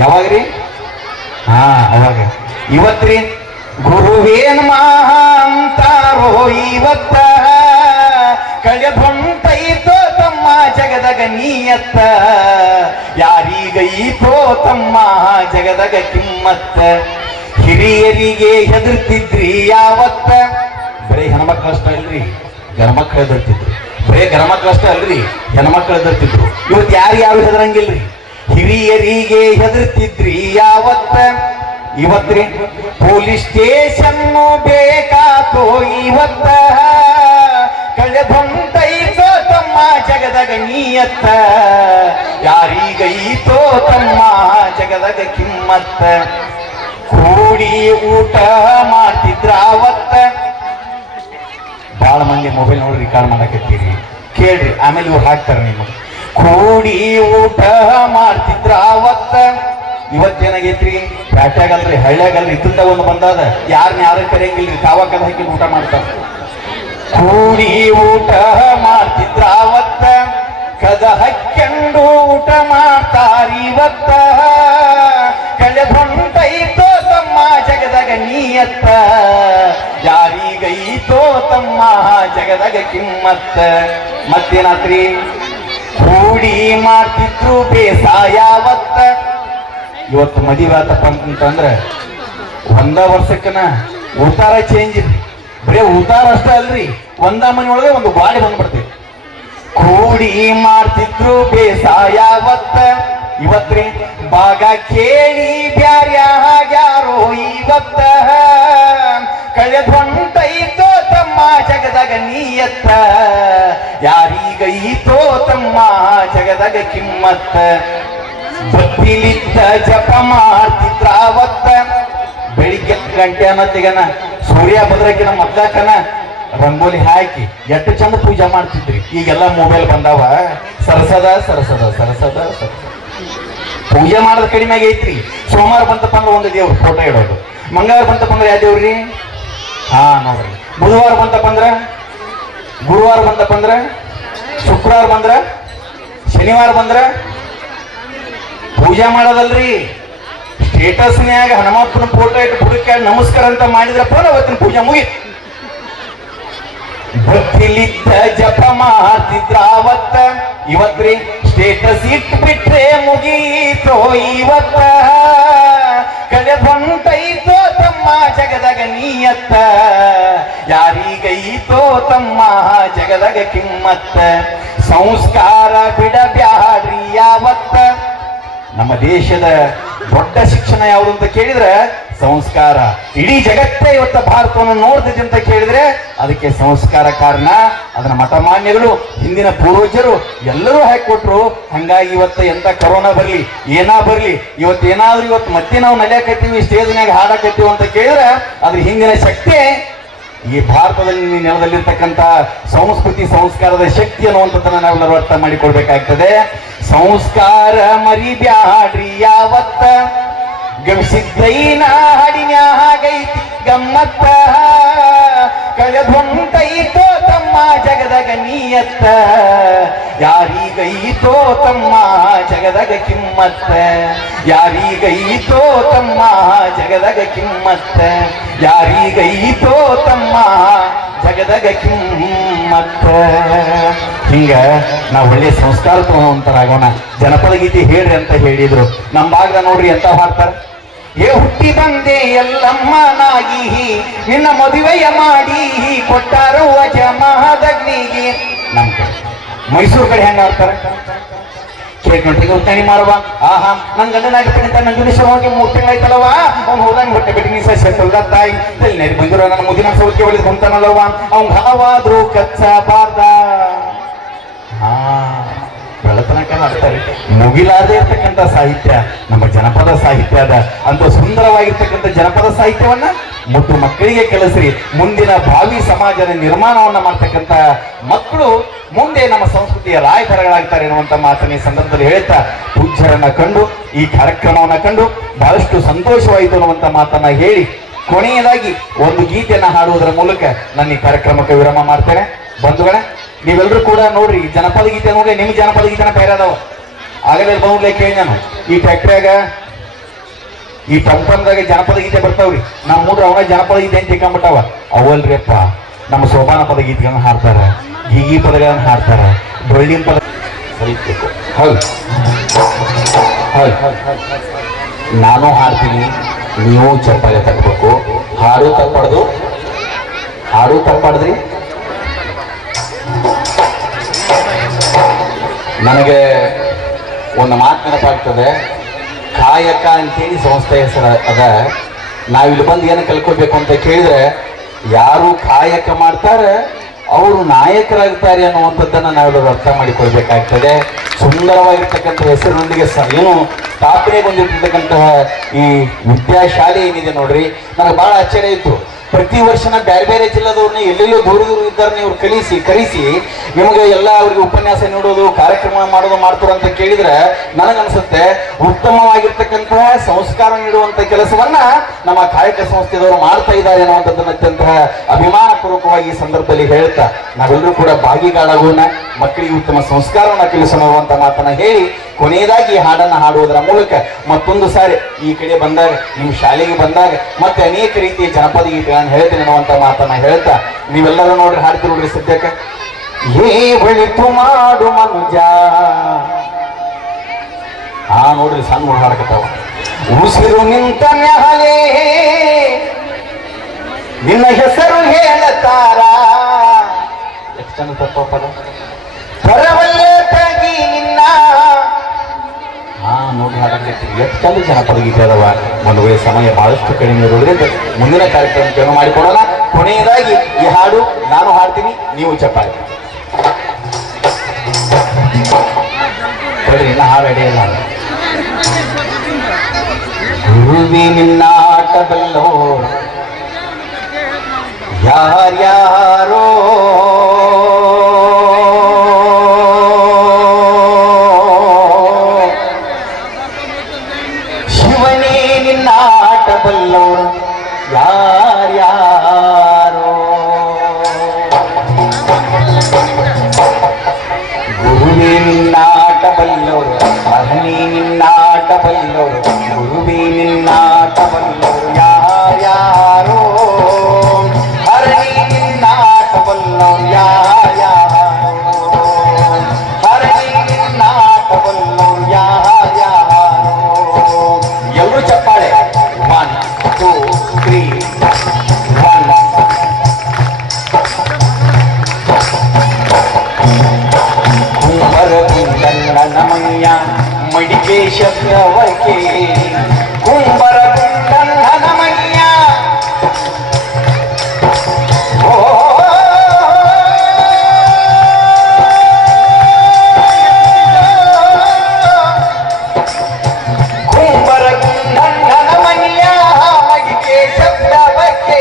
ಯಾವಾಗ್ರಿ? ಹಾ ಅವಾಗ. ಇವತ್ರಿ ಗುರುವೇನ್ ಮಹಾಂತಾರೋ ಇವತ್ತ ಕಳೆದೊಂಟೈತೋ ತಮ್ಮ ಜಗದಗ ನೀಯತ್ತ ಯಾರಿಗೈತೋ ತಮ್ಮ ಜಗದಗ ಕಿಮ್ಮತ್ತ. ಹಿರಿಯರಿಗೆ ಹೆದರ್ತಿದ್ರಿ ಯಾವತ್ತ? ಬರೀ ಹೆಣ್ಮಕ್ಳು ಅಷ್ಟ ಅಲ್ರಿ, ಗಣಮಕ್ಳು ಹೆದರ್ತಿದ್ರು. ಬರೀ ಗಣಮಕ್ಳು ಅಷ್ಟ ಅಲ್ರಿ, ಹೆಣ್ಮಕ್ಳು ಹೆದರ್ತಿದ್ರು. ಇವತ್ತು ಯಾರು ಹೆದರಂಗಿಲ್ರಿ. ಹಿರಿಯರಿಗೆ ಹೆದರ್ತಿದ್ರಿ ಯಾವತ್ತ? ಇವತ್ರಿ ಪೊಲೀಸ್ ಸ್ಟೇಷನ್ ಬೇಕಾತೋ ಇವತ್ತ ಕಳೆದೊಂಟೈತೋ ತಮ್ಮ ಜಗದಗ ನೀಯತ್ತ ಯಾರಿಗೈತೋ ತಮ್ಮ ಜಗದಗ ಕಿಮ್ಮತ್ತ. ಕೂಡಿ ಊಟ ಮಾಡ್ತಿದ್ರಾವತ್ತ. ಬಹಳ ಮಂದಿ ಮೊಬೈಲ್ ನೋಡಿ ರಿಕಾರ್ಡ್ ಮಾಡಕತ್ತೀರಿ, ಕೇಳ್ರಿ, ಆಮೇಲೆ ಇವ್ರು ಹಾಕ್ತಾರೆ ನಿಮಗೆ. ಕೂಡಿ ಊಟ ಮಾಡ್ತಿದ್ರಾವತ್ತ. ಇವತ್ತೇನಾಗೈತ್ರಿ? ಪ್ಯಾಟ್ಯಾಗಲ್ರಿ, ಹಳ್ಳ್ಯಾಗಲ್ರಿ, ಇದ್ದ ಒಂದು ಬಂದಾದ, ಯಾರು ಕರೆಯಂಗಿಲ್ರಿ, ತಾವಕ್ಕದ ಹಾಕಿ ಊಟ ಮಾಡ್ತಾರ. ಕೂಡಿ ಊಟ ಮಾಡ್ತಿದ್ರಾವತ್ತ ಕದ ಹಕ್ಕೆಂಡು ಊಟ ಮಾಡ್ತಾರಿವತ್ತ ಕಳೆದೊಂಟೈತೋ ತಮ್ಮ ಜಗದಗ ನೀಯತ್ತ ಯಾರಿಗೈತೋ ತಮ್ಮ ಜಗದಗ ಕಿಮ್ಮತ್ತ. ಮತ್ತೇನಾತ್ರಿ? ಕೂಡಿ ಮಾಡ್ತಿದ್ರು ಬೇಸಾಯವತ್ತ. ಇವತ್ತು ಮದುವೆ ಆತಪ್ಪ ಅಂತಂದ್ರೆ ಒಂದ ವರ್ಷಕ್ಕನ ಉತ್ತಾರ ಚೇಂಜ್ ಇದ್ರಿ. ಬರೀ ಉತ್ತಾರ ಅಷ್ಟ ಅಲ್ರಿ, ಒಂದ ಮನೆ ಒಳಗೆ ಒಂದು ಗಾಡಿ ಬಂದ್ಬಿಡ್ತೀವಿ. ಕೂಡಿ ಮಾಡ್ತಿದ್ರು ಬೇಸಾಯವತ್ತ. ಇವತ್ರಿ ಬಾಗ ಕೇಳಿ ಬ್ಯಾರ್ಯಾಗ್ಯಾರೋ ಇವತ್ತ ಕಳೆದೊಂಟೈತೋ ತಮ್ಮ ಜಗದಗ ನೀಯತ್ತ ಯಾರಿಗೈತೋ ತಮ್ಮ ಜಗದಗ ಕಿಮ್ಮತ್ತ. ಬತ್ತಿಲಿದ್ದ ಜಪ ಮಾಡ್ತಿದ್ರಾವತ್ತ. ಬೆಳಿಗ್ಗೆ ಗಂಟೆ ಅನ್ನತ್ತಿಗನ ಸೂರ್ಯ ಬದ್ರಕಿನ ಮದ್ದಾಕನ ರಂಗೋಲಿ ಹಾಕಿ ಎಷ್ಟು ಚಂದ ಪೂಜೆ ಮಾಡ್ತಿದ್ರಿ. ಈಗೆಲ್ಲ ಮೊಬೈಲ್ ಬಂದಾವ, ಸರಸದ ಪೂಜೆ ಮಾಡೋದು ಕಡಿಮೆ ಆಗೈತ್ರಿ. ಸೋಮವಾರ ಬಂತಪ್ಪ ಅಂದ್ರೆ ಒಂದು ದೇವ್ರ ಫೋಟೋ ಇಡೋದು, ಮಂಗಳವಾರ ಬಂತಪ್ಪ ಅಂದ್ರೆ ಯಾವ ದೇವ್ರಿ? ಹಾ ನೋಡ್ರಿ. ಬುಧವಾರ ಬಂತಪ್ಪ ಅಂದ್ರ, ಗುರುವಾರ ಬಂತಪ್ಪ ಅಂದ್ರ, ಶುಕ್ರವಾರ ಬಂದ್ರ, ಶನಿವಾರ ಬಂದ್ರ ಪೂಜೆ ಮಾಡೋದಲ್ರಿ. ಸ್ಟೇಟಸ್ನ್ಯಾಗ ಹನುಮಪ್ಪನ ಫೋಟೋ ಇಟ್ಟು ಬುಡಕ್ಕೆ ನಮಸ್ಕಾರ ಅಂತ ಮಾಡಿದ್ರಪ್ಪ ಅವತ್ತಿನ ಪೂಜೆ ಮುಗಿತು. ಭಕ್ತಿಲಿದ್ದ ಜಪ ಮಾಡ್ತಿದ್ರಾವತ್ತ. ಇವತ್ರಿ ಸ್ಟೇಟಸ್ ಇಟ್ಬಿಟ್ರೆ ಮುಗೀತೋ ಇವತ್ತ ಕಳೆದೊಂಟೈತೋ ತಮ್ಮ ಜಗದಗ ನೀಯತ್ತ ಯಾರಿಗೈತೋ ತಮ್ಮ ಜಗದಗ ಕಿಮ್ಮತ್ತ. ಸಂಸ್ಕಾರ ಬಿಡಬ್ಯಾಡ್ರಿ ಯಾವತ್ತ. ನಮ್ಮ ದೇಶದ ದೊಡ್ಡ ಶಿಕ್ಷಣ ಯಾವುದು ಅಂತ ಕೇಳಿದ್ರೆ ಸಂಸ್ಕಾರ. ಇಡೀ ಜಗತ್ತೇ ಇವತ್ತ ಭಾರತವನ್ನು ನೋಡ್ತಿದೆ ಅಂತ ಕೇಳಿದ್ರೆ ಅದಕ್ಕೆ ಸಂಸ್ಕಾರ ಕಾರಣ. ಅದನ್ನ ಮಠಮಾನ್ಯಗಳು, ಹಿಂದಿನ ಪೂರ್ವಜರು ಎಲ್ಲರೂ ಹಾಕಿಕೊಟ್ರು. ಹಂಗಾಗಿ ಇವತ್ತು ಎಂತ ಕರೋನಾ ಬರ್ಲಿ, ಏನಾ ಬರ್ಲಿ, ಇವತ್ತೇನಾದ್ರೂ ಇವತ್ತು ಮತ್ತೆ ನಾವು ನಡೆಯಕತ್ತೀವಿ, ಸ್ಟೇಜ್ನಾಗ ಹಾಡಕತ್ತೀವಿ ಅಂತ ಕೇಳಿದ್ರೆ ಅದ್ರ ಹಿಂದಿನ ಶಕ್ತಿ ಈ ಭಾರತದಲ್ಲಿ ನೆಲದಲ್ಲಿರ್ತಕ್ಕಂಥ ಸಂಸ್ಕೃತಿ ಸಂಸ್ಕಾರದ ಶಕ್ತಿ ಅನ್ನುವಂಥದ್ದನ್ನ ನಾವೆಲ್ಲರೂ ಅರ್ಥ ಮಾಡಿಕೊಡ್ಬೇಕಾಗ್ತದೆ. ಸಂಸ್ಕಾರ ಮರಿಬ್ಯಾಡ್ರಿ ಯಾವತ್ತ ಗಮಿಸಿದ್ದೈನ ಹಾಡಿನ್ಯಾಗೈತಿ ಗಮ್ಮತ್ತ ಕಳೆದೊಂಟೈತೋ ತಮ್ಮ ಜಗದಗ ನೀಯತ್ತ ಯಾರಿಗೈತೋ ತಮ್ಮ ಜಗದಗ ಕಿಮ್ಮತ್ತ ಯಾರಿಗೈತೋ ತಮ್ಮ ಜಗದಗ ಕಿಮ್ಮತ್ತ ಯಾರಿಗೈತೋ ತಮ್ಮ ಜಗದಗ ಕಿಮ್ಮತ್ತ. ಹಿಂಗ ನಾವು ಒಳ್ಳೆ ಸಂಸ್ಕಾರ ತಗೊಂತಾರಾಗೋಣ. ಜನಪದ ಗೀತೆ ಹೇಳ್ರಿ ಅಂತ ಹೇಳಿದ್ರು. ನಮ್ಮ ಭಾಗದ ನೋಡ್ರಿ ಎಂತ ಹಾಡ್ತಾರ. ಏ ಹುಟ್ಟಿ ಬಂದೆ ಎಲ್ಲಮ್ಮನಾಗಿ ನಿನ್ನ ಮದುವೆಯ ಮಾಡಿ ಕೊಟ್ಟಾರು ಜಮದಗ್ನಿಗೆ. ನಮ್ಮ ಕಡೆ ಮೈಸೂರು ಕಡೆ ಹೆಂಗ ಆಡ್ತಾರ ಕೇಳ್ಕೊಂಡ್ರಿಗೆ ಉತ್ತಣಿ ಮಾಡುವ. ಆಹಾ ನನ್ ಗಂಡನಾಗಿ ಪಣಿತ ನನ್ನ ಜುಡಿಸವಾಗಿ 3 ತಿಂಗಳಾಯ್ತಲ್ಲವ ಅವ್ನು ಹೋದಂಗೆ ಹೊಟ್ಟೆ ಬಿಟ್ಟು ನೀ ಸೆಟ್ಟಲ್ದ ತಾಯಿ ತಲೆ ಬಂದಿರೋ ನನ್ನ ಮುದಿನ ಸೌಖ್ಯ ಒಳಿದು ಕುಂತಾನಲ್ಲವ ಅವ್ನ್ ಹಲವಾದ್ರು ಕಚ್ಚಬಾರ್ದ. ಹಾ ಬೆಳತ ತನಕ ಹಾಡ್ತಾರೆ. ಮುಗಿಲಾರದೇ ಇರ್ತಕ್ಕಂಥ ಸಾಹಿತ್ಯ ನಮ್ಮ ಜನಪದ ಸಾಹಿತ್ಯ ಅದ. ಅಂತ ಸುಂದರವಾಗಿರ್ತಕ್ಕಂಥ ಜನಪದ ಸಾಹಿತ್ಯವನ್ನ ಮುಟ್ಟು ಮಕ್ಕಳಿಗೆ ಕಲಿಸ್ರಿ. ಮುಂದಿನ ಭಾವಿ ಸಮಾಜದ ನಿರ್ಮಾಣವನ್ನ ಮಾಡ್ತಕ್ಕಂಥ ಮಕ್ಕಳು ಮುಂದೆ ನಮ್ಮ ಸಂಸ್ಕೃತಿಯ ರಾಯಭಾರಿಗಳಾಗ್ತಾರೆ ಎನ್ನುವಂತ ಮಾತನ್ನ ಈ ಸಂದರ್ಭದಲ್ಲಿ ಹೇಳ್ತಾ, ಪೂಜ್ಯರನ್ನ ಕಂಡು ಈ ಕಾರ್ಯಕ್ರಮವನ್ನ ಕಂಡು ಬಹಳಷ್ಟು ಸಂತೋಷವಾಯಿತು ಅನ್ನುವಂತ ಮಾತನ್ನ ಹೇಳಿ, ಕೊನೆಯದಾಗಿ ಒಂದು ಗೀತೆಯನ್ನ ಹಾಡುವುದರ ಮೂಲಕ ನನ್ನ ಈ ಕಾರ್ಯಕ್ರಮಕ್ಕೆ ವಿರಾಮ ಮಾಡ್ತೇನೆ. ಬಂಧುಗಳೇ, ನೀವೆಲ್ಲರೂ ಕೂಡ ನೋಡ್ರಿ, ಜನಪದ ಗೀತೆ ನೋಡ್ರಿ, ನಿಮ್ ಜನಪದ ಗೀತೆನ ಬೇರೆ ಅದಾವ. ಆಗಲೇ ಬಂದ್ಲೆ ಕೇಳಿ ನಾನು, ಈ ಫ್ಯಾಕ್ಟ್ರಿಯಾಗ ಈ ಟಂಪನ್ದಾಗ ಜನಪದ ಗೀತೆ ಬರ್ತಾವ್ರಿ. ನಮ್ಮ ಮೂಡ್ರ ಅವನ ಜನಪದ ಗೀತೆ ಅಂತ ತಿಳ್ಕೊಂಡ್ಬಿಟ್ಟಾವ. ಅವಲ್ರಿ ಅಪ್ಪ, ನಮ್ಮ ಸೋಪಾನ ಪದ ಗೀತೆಗಳನ್ನ ಹಾಡ್ತಾರ, ಗೀಗಿ ಪದಗಳನ್ನ ಹಾಡ್ತಾರ, ಡೊಳ್ಳಿನ ಪದ ಕಲಿಬೇಕು. ಹೌದು ಹೌದು, ನಾನು ಹಾಡ್ತೀನಿ, ನೀವು ಚಪ್ಪಾಳೆ ತಗೋಬೇಕು. ಹಾಡು ತಪ್ಪಾಡ್ದು, ಹಾಡು ತಪ್ಪಾಡ್ದ್ರಿ. ನನಗೆ ಒಂದು ಮಾತು ನೆನಪಾಗ್ತದೆ. ಕಾಯಕ ಅಂತೇಳಿ ಸಂಸ್ಥೆ ಹೆಸರು ಅದ. ನಾವಿಲ್ಲಿ ಬಂದು ಏನು ಕಲ್ಕೋಬೇಕು ಅಂತ ಕೇಳಿದ್ರೆ, ಯಾರು ಕಾಯಕ ಮಾಡ್ತಾರೆ ಅವರು ನಾಯಕರಾಗ್ತಾರೆ ಅನ್ನುವಂಥದ್ದನ್ನ ನಾವೆಲ್ಲರೂ ಅರ್ಥ ಮಾಡಿಕೊಳ್ಬೇಕಾಗ್ತದೆ. ಸುಂದರವಾಗಿರ್ತಕ್ಕಂಥ ಹೆಸರಿನೊಂದಿಗೆ ಏನು ಸ್ಥಾಪನೆಗೊಂಡಿರ್ತಕ್ಕಂತಹ ಈ ವಿದ್ಯಾಶಾಲೆ ಏನಿದೆ ನೋಡ್ರಿ, ನನಗೆ ಬಹಳ ಆಶ್ಚರ್ಯ ಇತ್ತು. ಪ್ರತಿ ವರ್ಷನ ಬೇರೆ ಬೇರೆ ಜಿಲ್ಲಾದವ್ರನ್ನ ಎಲ್ಲೆಲ್ಲೋ ದೂರ ದೂರ ಇದ್ದಾರೆ ನೀವು ಕರೆಸಿ ನಿಮಗೆ ಎಲ್ಲ ಅವ್ರಿಗೆ ಉಪನ್ಯಾಸ ನೀಡೋದು, ಕಾರ್ಯಕ್ರಮ ಮಾಡೋದು ಮಾಡ್ತಾರೆ ಅಂತ ಕೇಳಿದ್ರೆ ನನಗನ್ಸುತ್ತೆ ಉತ್ತಮವಾಗಿರ್ತಕ್ಕಂತಹ ಸಂಸ್ಕಾರ ನೀಡುವಂತ ಕೆಲಸವನ್ನ ನಮ್ಮ ಕಾಯಕ ಸಂಸ್ಥೆದವರು ಮಾಡ್ತಾ ಇದ್ದಾರೆ ಅನ್ನುವಂಥದ್ದನ್ನ ಅತ್ಯಂತ ಅಭಿಮಾನ ಪೂರ್ವಕವಾಗಿ ಈ ಸಂದರ್ಭದಲ್ಲಿ ಹೇಳ್ತಾ, ನಾವೆಲ್ಲರೂ ಕೂಡ ಭಾಗಿಗಳಾಗೋಣ, ಮಕ್ಕಳಿಗೆ ಉತ್ತಮ ಸಂಸ್ಕಾರವನ್ನ ಕಲಿಸೋಣ ಅನ್ನುವಂತ ಮಾತನ್ನ ಹೇಳಿ, ಕೊನೆಯದಾಗಿ ಹಾಡನ್ನ ಹಾಡುವುದರ ಮೂಲಕ ಮತ್ತೊಂದು ಸಾರಿ ಈ ಕಡೆ ಬಂದಾಗ, ನಿಮ್ಮ ಶಾಲೆಗೆ ಬಂದಾಗ ಮತ್ತೆ ಅನೇಕ ರೀತಿಯ ಜನಪದ ಗೀತೆಗಳನ್ನು ಹೇಳ್ತೀನಿ ಅನ್ನುವಂತ ಮಾತನ್ನ ಹೇಳ್ತಾ, ನೀವೆಲ್ಲರೂ ನೋಡ್ರಿ, ಹಾಡ್ತೀರಿ ನೋಡ್ರಿ ಸದ್ಯಕ್ಕೆ. ಏ ಬಳಿತು ಮಾಡು ಮನುಜ, ನೋಡ್ರಿ ಸಣ್ಣ ಹುಡುಗ ಹಾಡಕತ್ತಾವ. ಉಸಿರು ನಿಂತ ಮ್ಯಾಲೆ ನಿನ್ನ ಹೆಸರು ಹೇಳತಾರ, ಎಷ್ಟು ಚಂದ ತಪ್ಪದ ಪರವಲ್ಲ ತಗಿ ನಿನ್ನ. ನೋಡಿ ಹಾಡಕತ್ತಿ ಎಷ್ಟು ಚಂದ ಜನಪದ ಗೀತೆ ಅದಾವ. ಒಂದು ವೇಳೆ ಸಮಯ ಬಹಳಷ್ಟು ಕಡಿಮೆ ಇರೋದ್ರಿಂದ ಮುಂದಿನ ಕಾರ್ಯಕ್ರಮಕ್ಕೆ ಮಾಡಿಕೊಡೋಣ. ಕೊನೆಯದಾಗಿ ಈ ಹಾಡು ನಾನು ಹಾಡ್ತೀನಿ, ನೀವು ಚಪ್ಪಾಳೆ ಹೇಳ್ರಿ. ಇನ್ನ ಹಾಡು ಅಡಿಯಲ್ಲ. ಗುರುವಿನಾಟದಲ್ಲೋ ಯಾರ್ಯಾರೋ ಶಿವನೇ ನಿನ್ನಾಟದಲ್ಲೋರು ಯಾರ್ಯಾರೋ, ಗುರುವೇ ನಿನ್ನಾಟ ಬಲ್ಲವರು, ಹರಣಿ ನಿನ್ನಾಟ ಬಲ್ಲವರು, ಗುರುವೇ ನಿನ್ನಾಟ ಬಲ್ಲವರು ಯಾರ್ಯಾರೋ, ಹರಣಿ ನಿನ್ನಾಟ ಬಲ್ಲವರು ಯಾರ್ಯಾರೋ, ಹರಣಿ ನಿನ್ನಾಟ ಬಲ್ಲವರು ಯಾರ್ಯಾರೋ. ಎಲ್ಲರೂ ಚಪ್ಪಾಳೆ. 1 2 3 1. ಕುಂಬರಗುಂಡನ್ನಮಯ್ಯ ಮಡಿಕೆ ಶಬ್ದವಕ್ಕೆ, ಕುಂಬರಗುಂಡನ್ನಮಯ್ಯ ಓ ಕುಂಬರಗುಂಡನ್ನಮಯ್ಯ ಮಡಿಕೆ ಶಬ್ದವಕ್ಕೆ,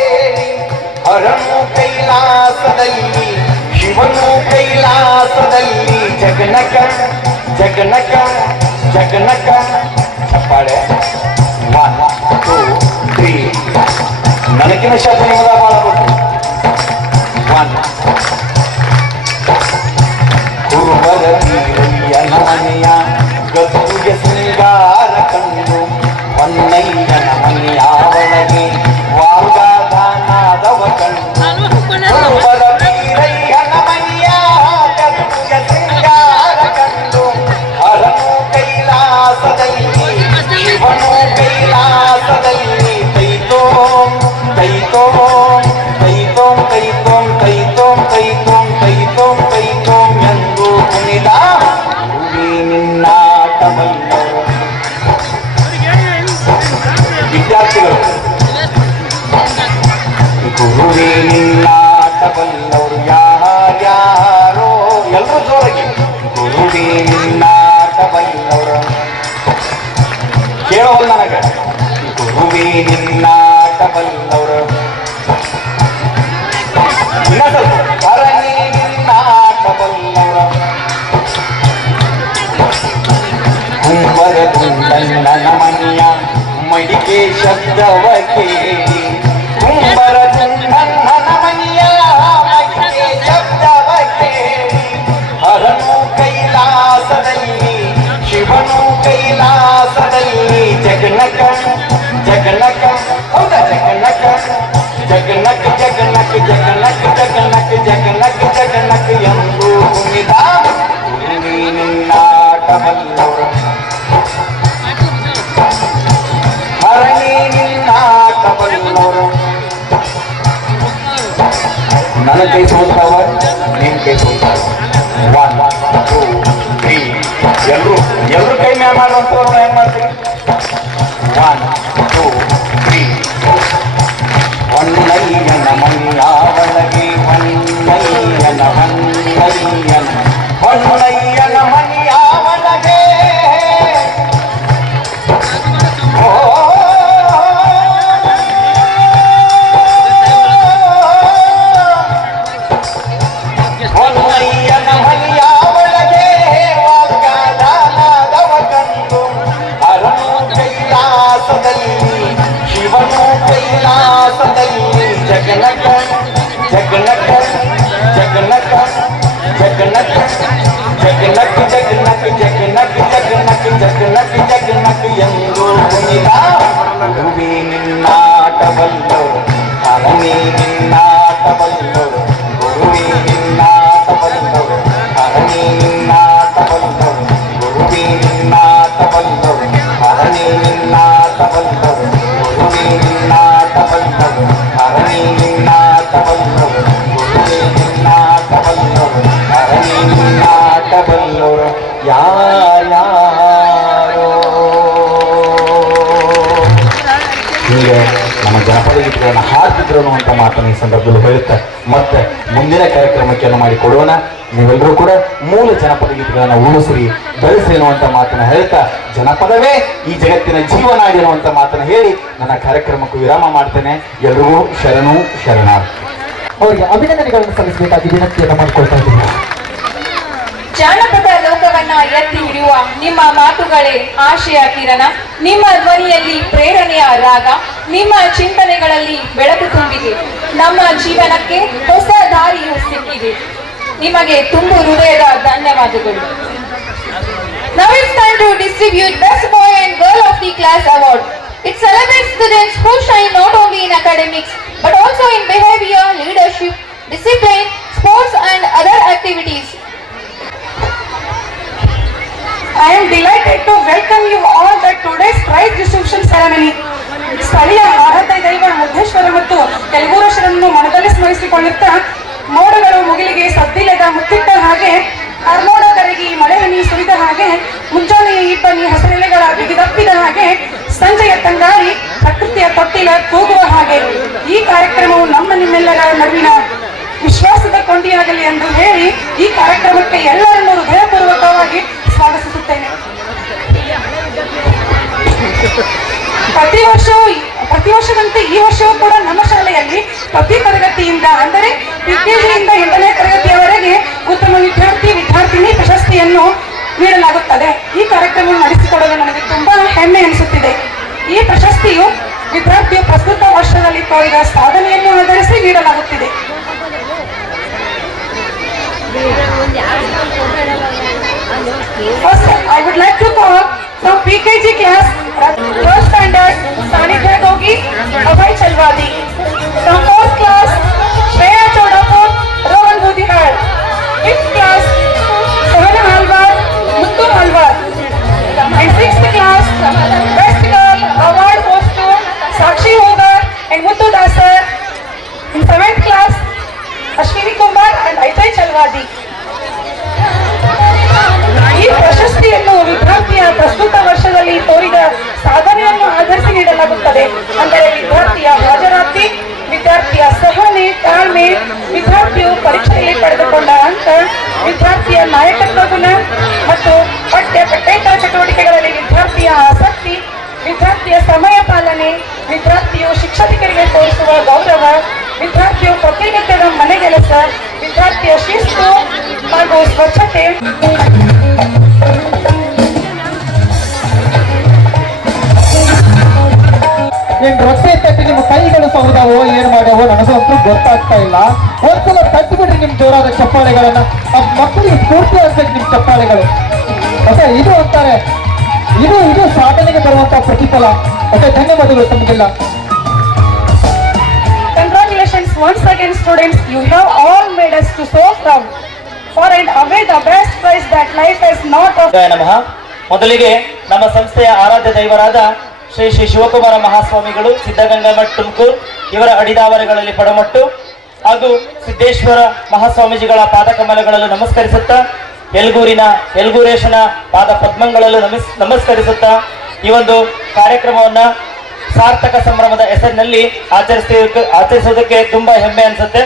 ಹರನು ಕೈಲಾಸದಲ್ಲಿ ಶಿವನು ಕೈಲಾಸದಲ್ಲಿ ಜಗನಕ ಜಗನಕ ಜಗನಕ. ಚಪ್ಪಾಳೆ. 1 2 3. ನನಗಿನ ಶಬ್ದ ನಿಮಗ ಮಾಡಬಹುದು. 1. ಕುರುಬರ ವೀರಯ್ಯನ ಮನೆಯ ಗದ್ದುಗೆ ಸಿಂಗಾರ ಕಂಡು, ಹೊನ್ನಯ್ಯನ ಮನೆಯ ಒಳಗೆ ವಾಲ್ಗಾದಾನದವ ಕಂಡು, ಕುರುಬರ ವೀರಯ್ಯನ ಮನೆಯ ಗದ್ದುಗೆ ಸಿಂಗಾರ ಕಂಡು, ಹರನು ಕೈಲಾಸದಲ್ಲಿ ಶಿವನು ಕೈಲಾಸದಲ್ಲಿ ತೈತೋಂ ತೈತೋಂ ತೈತೋಂ ತೈತೋಂ ತೈತೋಂ ತೈತೋಂ ತೈತೋಂ ತೈತೋಂ ಎಂದು ಕುಣಿದ ಗುರುವೇ ನಿನ್ನಾಟ ಬಲ್ಲವರು. ವಿದ್ಯಾರ್ಥಿಗಳು, ಗುರುವೇ ನಿನ್ನಾಟ ಬಲ್ಲವರು ಯಾರ್ಯಾರೋ, ಎಲ್ಲರೂ ಜೋರಾಗಿ. ಗುರುವೇ ನಿನ್ನ ಶಬ್ದವ ಕೇಳಿ ಕುಂಬರ ಚಂದನ ಮನಿಯ ಮೈಗೆ ಶಬ್ದವ ಕೇಳಿ ಹರನು ಕೈಲಾಸದಲ್ಲಿ ಶಿವನು ಕೈಲಾಸದಲ್ಲಿ ಜಗನಕ ಜಗನಕ ಹೌದ ಜಗನಕ ಜಗನಕ ಜಗನಕ ಜಗನಕ ಜಗನಕ ಜಗನಕ ಜಗನಕ ಎಂದು ಕುಣಿದ ನಿನ್ನಾಟವಲ್ಲವರು ಹರಣಿ ನಿನ್ನಾಟವಲ್ಲವರು ನನ್ನ ಕೈ ಸೋಲ್ತಾವ ನಿನ್ ಕೈ ಸೋಲ್ತಾವ 1 2 3 ಎಲ್ರು ಕೈ ಮ್ಯಾ ಮಾಡುವಂತವ್ರು ಹೆಂಗ್ ಮಾಡ್ತೀವಿ 1 2 3 ಹೊನ್ನಯ್ಯನ ಮನಿಯ ಒಳಗೆ ಹೊನ್ನಯ್ಯನ ಹೊನ್ನಯ್ಯನ ಮನಿಯ ಒಳಗೆ ಹೊನ್ನಯ್ಯನ ಮನಿಯ ಒಳಗೆ ವಾಗ್ದಾನದವ ಕಂಡು ಅರನು ಕೈಲಾಸದಲ್ಲಿ ಶಿವನು ಕೈಲಾಸದಲ್ಲಿ ಜಗನಕ ಜಗನಕ ಜಗನಕ ಜಗನಕ ಜಗನಕ ಜಗನಕ ಜಗನಕ ಜಗನಕ ಜಗನಕ ಜಗನಕ ಎಂದು ಕುಣಿದ ಗುರುವೇ ನಿನ್ನಾಟವಲ್ಲೋ ಹರನೇ ನಿನ್ನಾಟವಲ್ಲೋ ಗುರುವೇ ನಿನ್ನಾಟವಲ್ಲೋ ಹರನೇ ನಿನ್ನಾಟವಲ್ಲೋ ಗುರುವೇ ನಿನ್ನಾಟವಲ್ಲೋ ಹರನೇ ನಿನ್ನಾಟವಲ್ಲೋ ಗುರುವೇ ನಿನ್ನಾಟವಲ್ಲೋ ಹರನೇ ನಿನ್ನಾಟವಲ್ಲೋ ಗುರುವೇ ನಿನ್ನಾಟವಲ್ಲೋ ಹರನೇ ನಿನ್ನಾಟವಲ್ಲೋ ಯಾರ್ಯಾರೋ ಹೀಗೆ ನಮ್ಮ ಜನಪದ ಗೀತೆಗಳನ್ನು ಹಾಡ್ತಿದ್ರು ಅಂತ ಮಾತನ್ನು ಈ ಸಂದರ್ಭದಲ್ಲಿ ಹೇಳುತ್ತೆ ಮತ್ತೆ ಮುಂದಿನ ಕಾರ್ಯಕ್ರಮಕ್ಕೆ ಮಾಡಿಕೊಡೋಣ. ನೀವೆಲ್ಲರೂ ಕೂಡ ಮೂಲ ಜನಪದ ಗೀತೆಗಳನ್ನು ಉಳಿಸ್ರಿ ಬೆಳೆಸ್ರಿ ಅನ್ನುವಂಥ ಮಾತನ್ನು ಹೇಳ್ತಾ ಜನಪದವೇ ಈ ಜಗತ್ತಿನ ಜೀವನಾಡಿ ಅನ್ನುವಂಥ ಮಾತನ್ನು ಹೇಳಿ ನನ್ನ ಕಾರ್ಯಕ್ರಮಕ್ಕೂ ವಿರಾಮ ಮಾಡ್ತೇನೆ. ಎಲ್ರಿಗೂ ಶರಣು ಶರಣಾರ್ಥಿ. ಅವರಿಗೆ ಅಭಿನಂದನೆಗಳನ್ನು ಸಲ್ಲಿಸಬೇಕಾಗಿ ವಿನಂತಿಯನ್ನು ಮಾಡಿಕೊಳ್ತಾ ಇದ್ದೀನಿ. ಜಾನಪದ ಲೋಕವನ್ನ ಎತ್ತಿ ಹಿಡಿಯುವ ನಿಮ್ಮ ಮಾತುಗಳೇ ಆಶಯ ಕಿರಣ, ನಿಮ್ಮ ಧ್ವನಿಯಲ್ಲಿ ಪ್ರೇರಣೆಯ ರಾಗ, ನಿಮ್ಮ ಚಿಂತನೆಗಳಲ್ಲಿ ಬೆಳಕು ತುಂಬಿದೆ. ನಮ್ಮ ಜೀವನಕ್ಕೆ ಹೊಸ ದಾರಿಯು ಸಿಕ್ಕಿದೆ. ನಿಮಗೆ ತುಂಬು ಹೃದಯದ ಧನ್ಯವಾದಗಳು. Now it's time to distribute Best Boy and Girl of the Class Award. It celebrates students who shine not only in academics but also in behavior, leadership, discipline, sports and other activities. I am delighted to welcome you all at today's prize distribution ceremony. ಸ್ಥಳೀಯ ಆರಾಧ್ಯ ದೈವ ಮುದ್ದೇಶ್ವರ ಮತ್ತು ಕೆಲವೂರಶರನ್ನು ಮನದಲ್ಲಿ ಸ್ಮರಿಸಿಕೊಳ್ಳುತ್ತಾ ಮೋಡಗಳು ಮುಗಿಲಿಗೆ ಸದ್ದಿಲ್ಲದ ಮುತ್ತಿಟ್ಟ ಹಾಗೆ ಆರ್ಮೋಡ ಕರಗಿ ಮಳೆ ಹನಿ ಸುರಿದ ಹಾಗೆ ಮುಂಜಾನೆಯ ಇಬ್ಬನಿ ಹಸಿರೆಲೆಗಳ ಬಿಗಿದಪ್ಪಿದ ಹಾಗೆ ಸಂಜೆಯ ತಂಗಾಳಿ ಪ್ರಕೃತಿಯ ತೊಟ್ಟಿಲ ತೂಗುವ ಹಾಗೆ ಈ ಕಾರ್ಯಕ್ರಮವು ನಮ್ಮ ನಿಮ್ಮೆಲ್ಲರ ನಡುವಿನ ವಿಶ್ವಾಸದ ಕೊಂಡಿಯಾಗಲಿ ಎಂದು ಹೇಳಿ ಈ ಕಾರ್ಯಕ್ರಮಕ್ಕೆ ಎಲ್ಲರನ್ನೂ ಹೃದಯಪೂರ್ವಕವಾಗಿ ಸ್ವಾಗತಿಸುತ್ತೇನೆ. ಪ್ರತಿ ವರ್ಷದಂತೆ ಈ ವರ್ಷವೂ ಕೂಡ ನಮ್ಮ ಶಾಲೆಯಲ್ಲಿ ಪ್ರತಿ ತರಗತಿಯಿಂದ ಅಂದರೆ PKGಯಿಂದ 8ನೇ ತರಗತಿಯವರೆಗೆ ಉತ್ತಮ ವಿದ್ಯಾರ್ಥಿನಿ ಪ್ರಶಸ್ತಿಯನ್ನು ನೀಡಲಾಗುತ್ತದೆ. ಈ ಕಾರ್ಯಕ್ರಮವನ್ನು ನಡೆಸಿಕೊಡಲು ನನಗೆ ತುಂಬಾ ಹೆಮ್ಮೆ ಅನಿಸುತ್ತಿದೆ. ಈ ಪ್ರಶಸ್ತಿಯು ವಿದ್ಯಾರ್ಥಿಯು ಪ್ರಸ್ತುತ ವರ್ಷದಲ್ಲಿ ತೋರಿದ ಸಾಧನೆಯನ್ನು ಆಧರಿಸಿ ನೀಡಲಾಗುತ್ತಿದೆ. First, I would like to call from PKG class, 3rd standard, Sanidhya Gogi, Abhay Chalwadi. From 4th class, Shreya Chodapur, Rohan Budihar. 5th class, Sohana Halwar, Muttu Halwar. And 6th class, Best Girl Award goes to Sakshi Hogar and Muttu Dasar. In 7th class, Ashwini Kumar and Aitai Chalwadi. ಈ ಪ್ರಶಸ್ತಿಯನ್ನು ವಿದ್ಯಾರ್ಥಿಯ ಪ್ರಸ್ತುತ ವರ್ಷದಲ್ಲಿ ತೋರಿದ ಸಾಧನೆಯನ್ನು ಆಧರಿಸಿ ನೀಡಲಾಗುತ್ತದೆ. ಅಂದರೆ ವಿದ್ಯಾರ್ಥಿಯ ಹಾಜರಾತಿ, ವಿದ್ಯಾರ್ಥಿಯ ಸಹನೆ, ತಾಳ್ಮೆ, ವಿದ್ಯಾರ್ಥಿಯು ಪರೀಕ್ಷೆಯಲ್ಲಿ ಪಡೆದುಕೊಂಡ ಅಂಕ, ವಿದ್ಯಾರ್ಥಿಯ ನಾಯಕತ್ವ ಗುಣ ಮತ್ತು ಪಠ್ಯೇತರ ಚಟುವಟಿಕೆಗಳಲ್ಲಿ ವಿದ್ಯಾರ್ಥಿಯ ಆಸಕ್ತಿ, ವಿದ್ಯಾರ್ಥಿಯ ಸಮಯ ಪಾಲನೆ, ವಿದ್ಯಾರ್ಥಿಯು ಶಿಕ್ಷಕರಿಗೆ ತೋರಿಸುವ ಗೌರವ, ವಿದ್ಯಾರ್ಥಿಯು ಪ್ರತಿನಿತ್ಯದ ಮನೆಗೆಲಸ, ವಿದ್ಯಾರ್ಥಿಯ ಶಿಸ್ತು ಹಾಗೂ ಸ್ವಚ್ಛತೆ. ಏನ್ ರೊಟ್ಟಿ ತಟ್ಟಿ ನಿಮ್ಮ ಕೈಗಳು ಸೌದಾವೋ ಏನ್ ಮಾಡ್ಯಾವೋ ನನಗಂತೂ ಗೊತ್ತಾಗ್ತಾ ಇಲ್ಲ. ಒಂದ್ಸಲ ತಟ್ಟು ಬಿಡ್ರಿ ನಿಮ್ ಜೋರಾದ ಚಪ್ಪಾಳೆಗಳನ್ನ. ಆ ಮಕ್ಕಳಿಗೆ ಸ್ಫೂರ್ತಿ ಆಗ್ಬೇಕು ನಿಮ್ ಚಪ್ಪಾಳೆಗಳು. ಮತ್ತೆ ಇದು ಅಂತಾರೆ, ಇದು ಸಾಧನೆಗೆ ಬರುವಂತ ಪ್ರತಿಫಲ. ಮತ್ತೆ ಧನ್ಯವಾದಗಳು ತಮಗೆಲ್ಲ. Congratulations once again, students. You have all made us to so proud. For and away the best prize that life has not offered. ನಮಃ. ಮೊದಲಿಗೆ ನಮ್ಮ ಸಂಸ್ಥೆಯ ಆರಾಧ್ಯ ದೈವರಾದ ಶ್ರೀ ಶ್ರೀ ಶಿವಕುಮಾರ ಮಹಾಸ್ವಾಮಿಗಳು ಸಿದ್ಧಗಂಗಾ ಮಠ ತುಮಕೂರು ಇವರ ಅಡಿದಾವರೆಗಳಲ್ಲಿ ಪಡಮಟ್ಟು ಹಾಗೂ ಸಿದ್ದೇಶ್ವರ ಮಹಾಸ್ವಾಮೀಜಿಗಳ ಪಾದಕಮಲಗಳಲ್ಲೂ ನಮಸ್ಕರಿಸುತ್ತಾ, ಯಲ್ಗೂರೇಶನ ಪಾದ ಪದ್ಮಗಳಲ್ಲೂ ನಮಸ್ಕರಿಸುತ್ತಾ ಈ ಒಂದು ಕಾರ್ಯಕ್ರಮವನ್ನ ಸಾರ್ಥಕ ಸಂಭ್ರಮದ ಹೆಸರಿನಲ್ಲಿ ಆಚರಿಸುವುದಕ್ಕೆ ತುಂಬಾ ಹೆಮ್ಮೆ ಅನ್ಸುತ್ತೆ.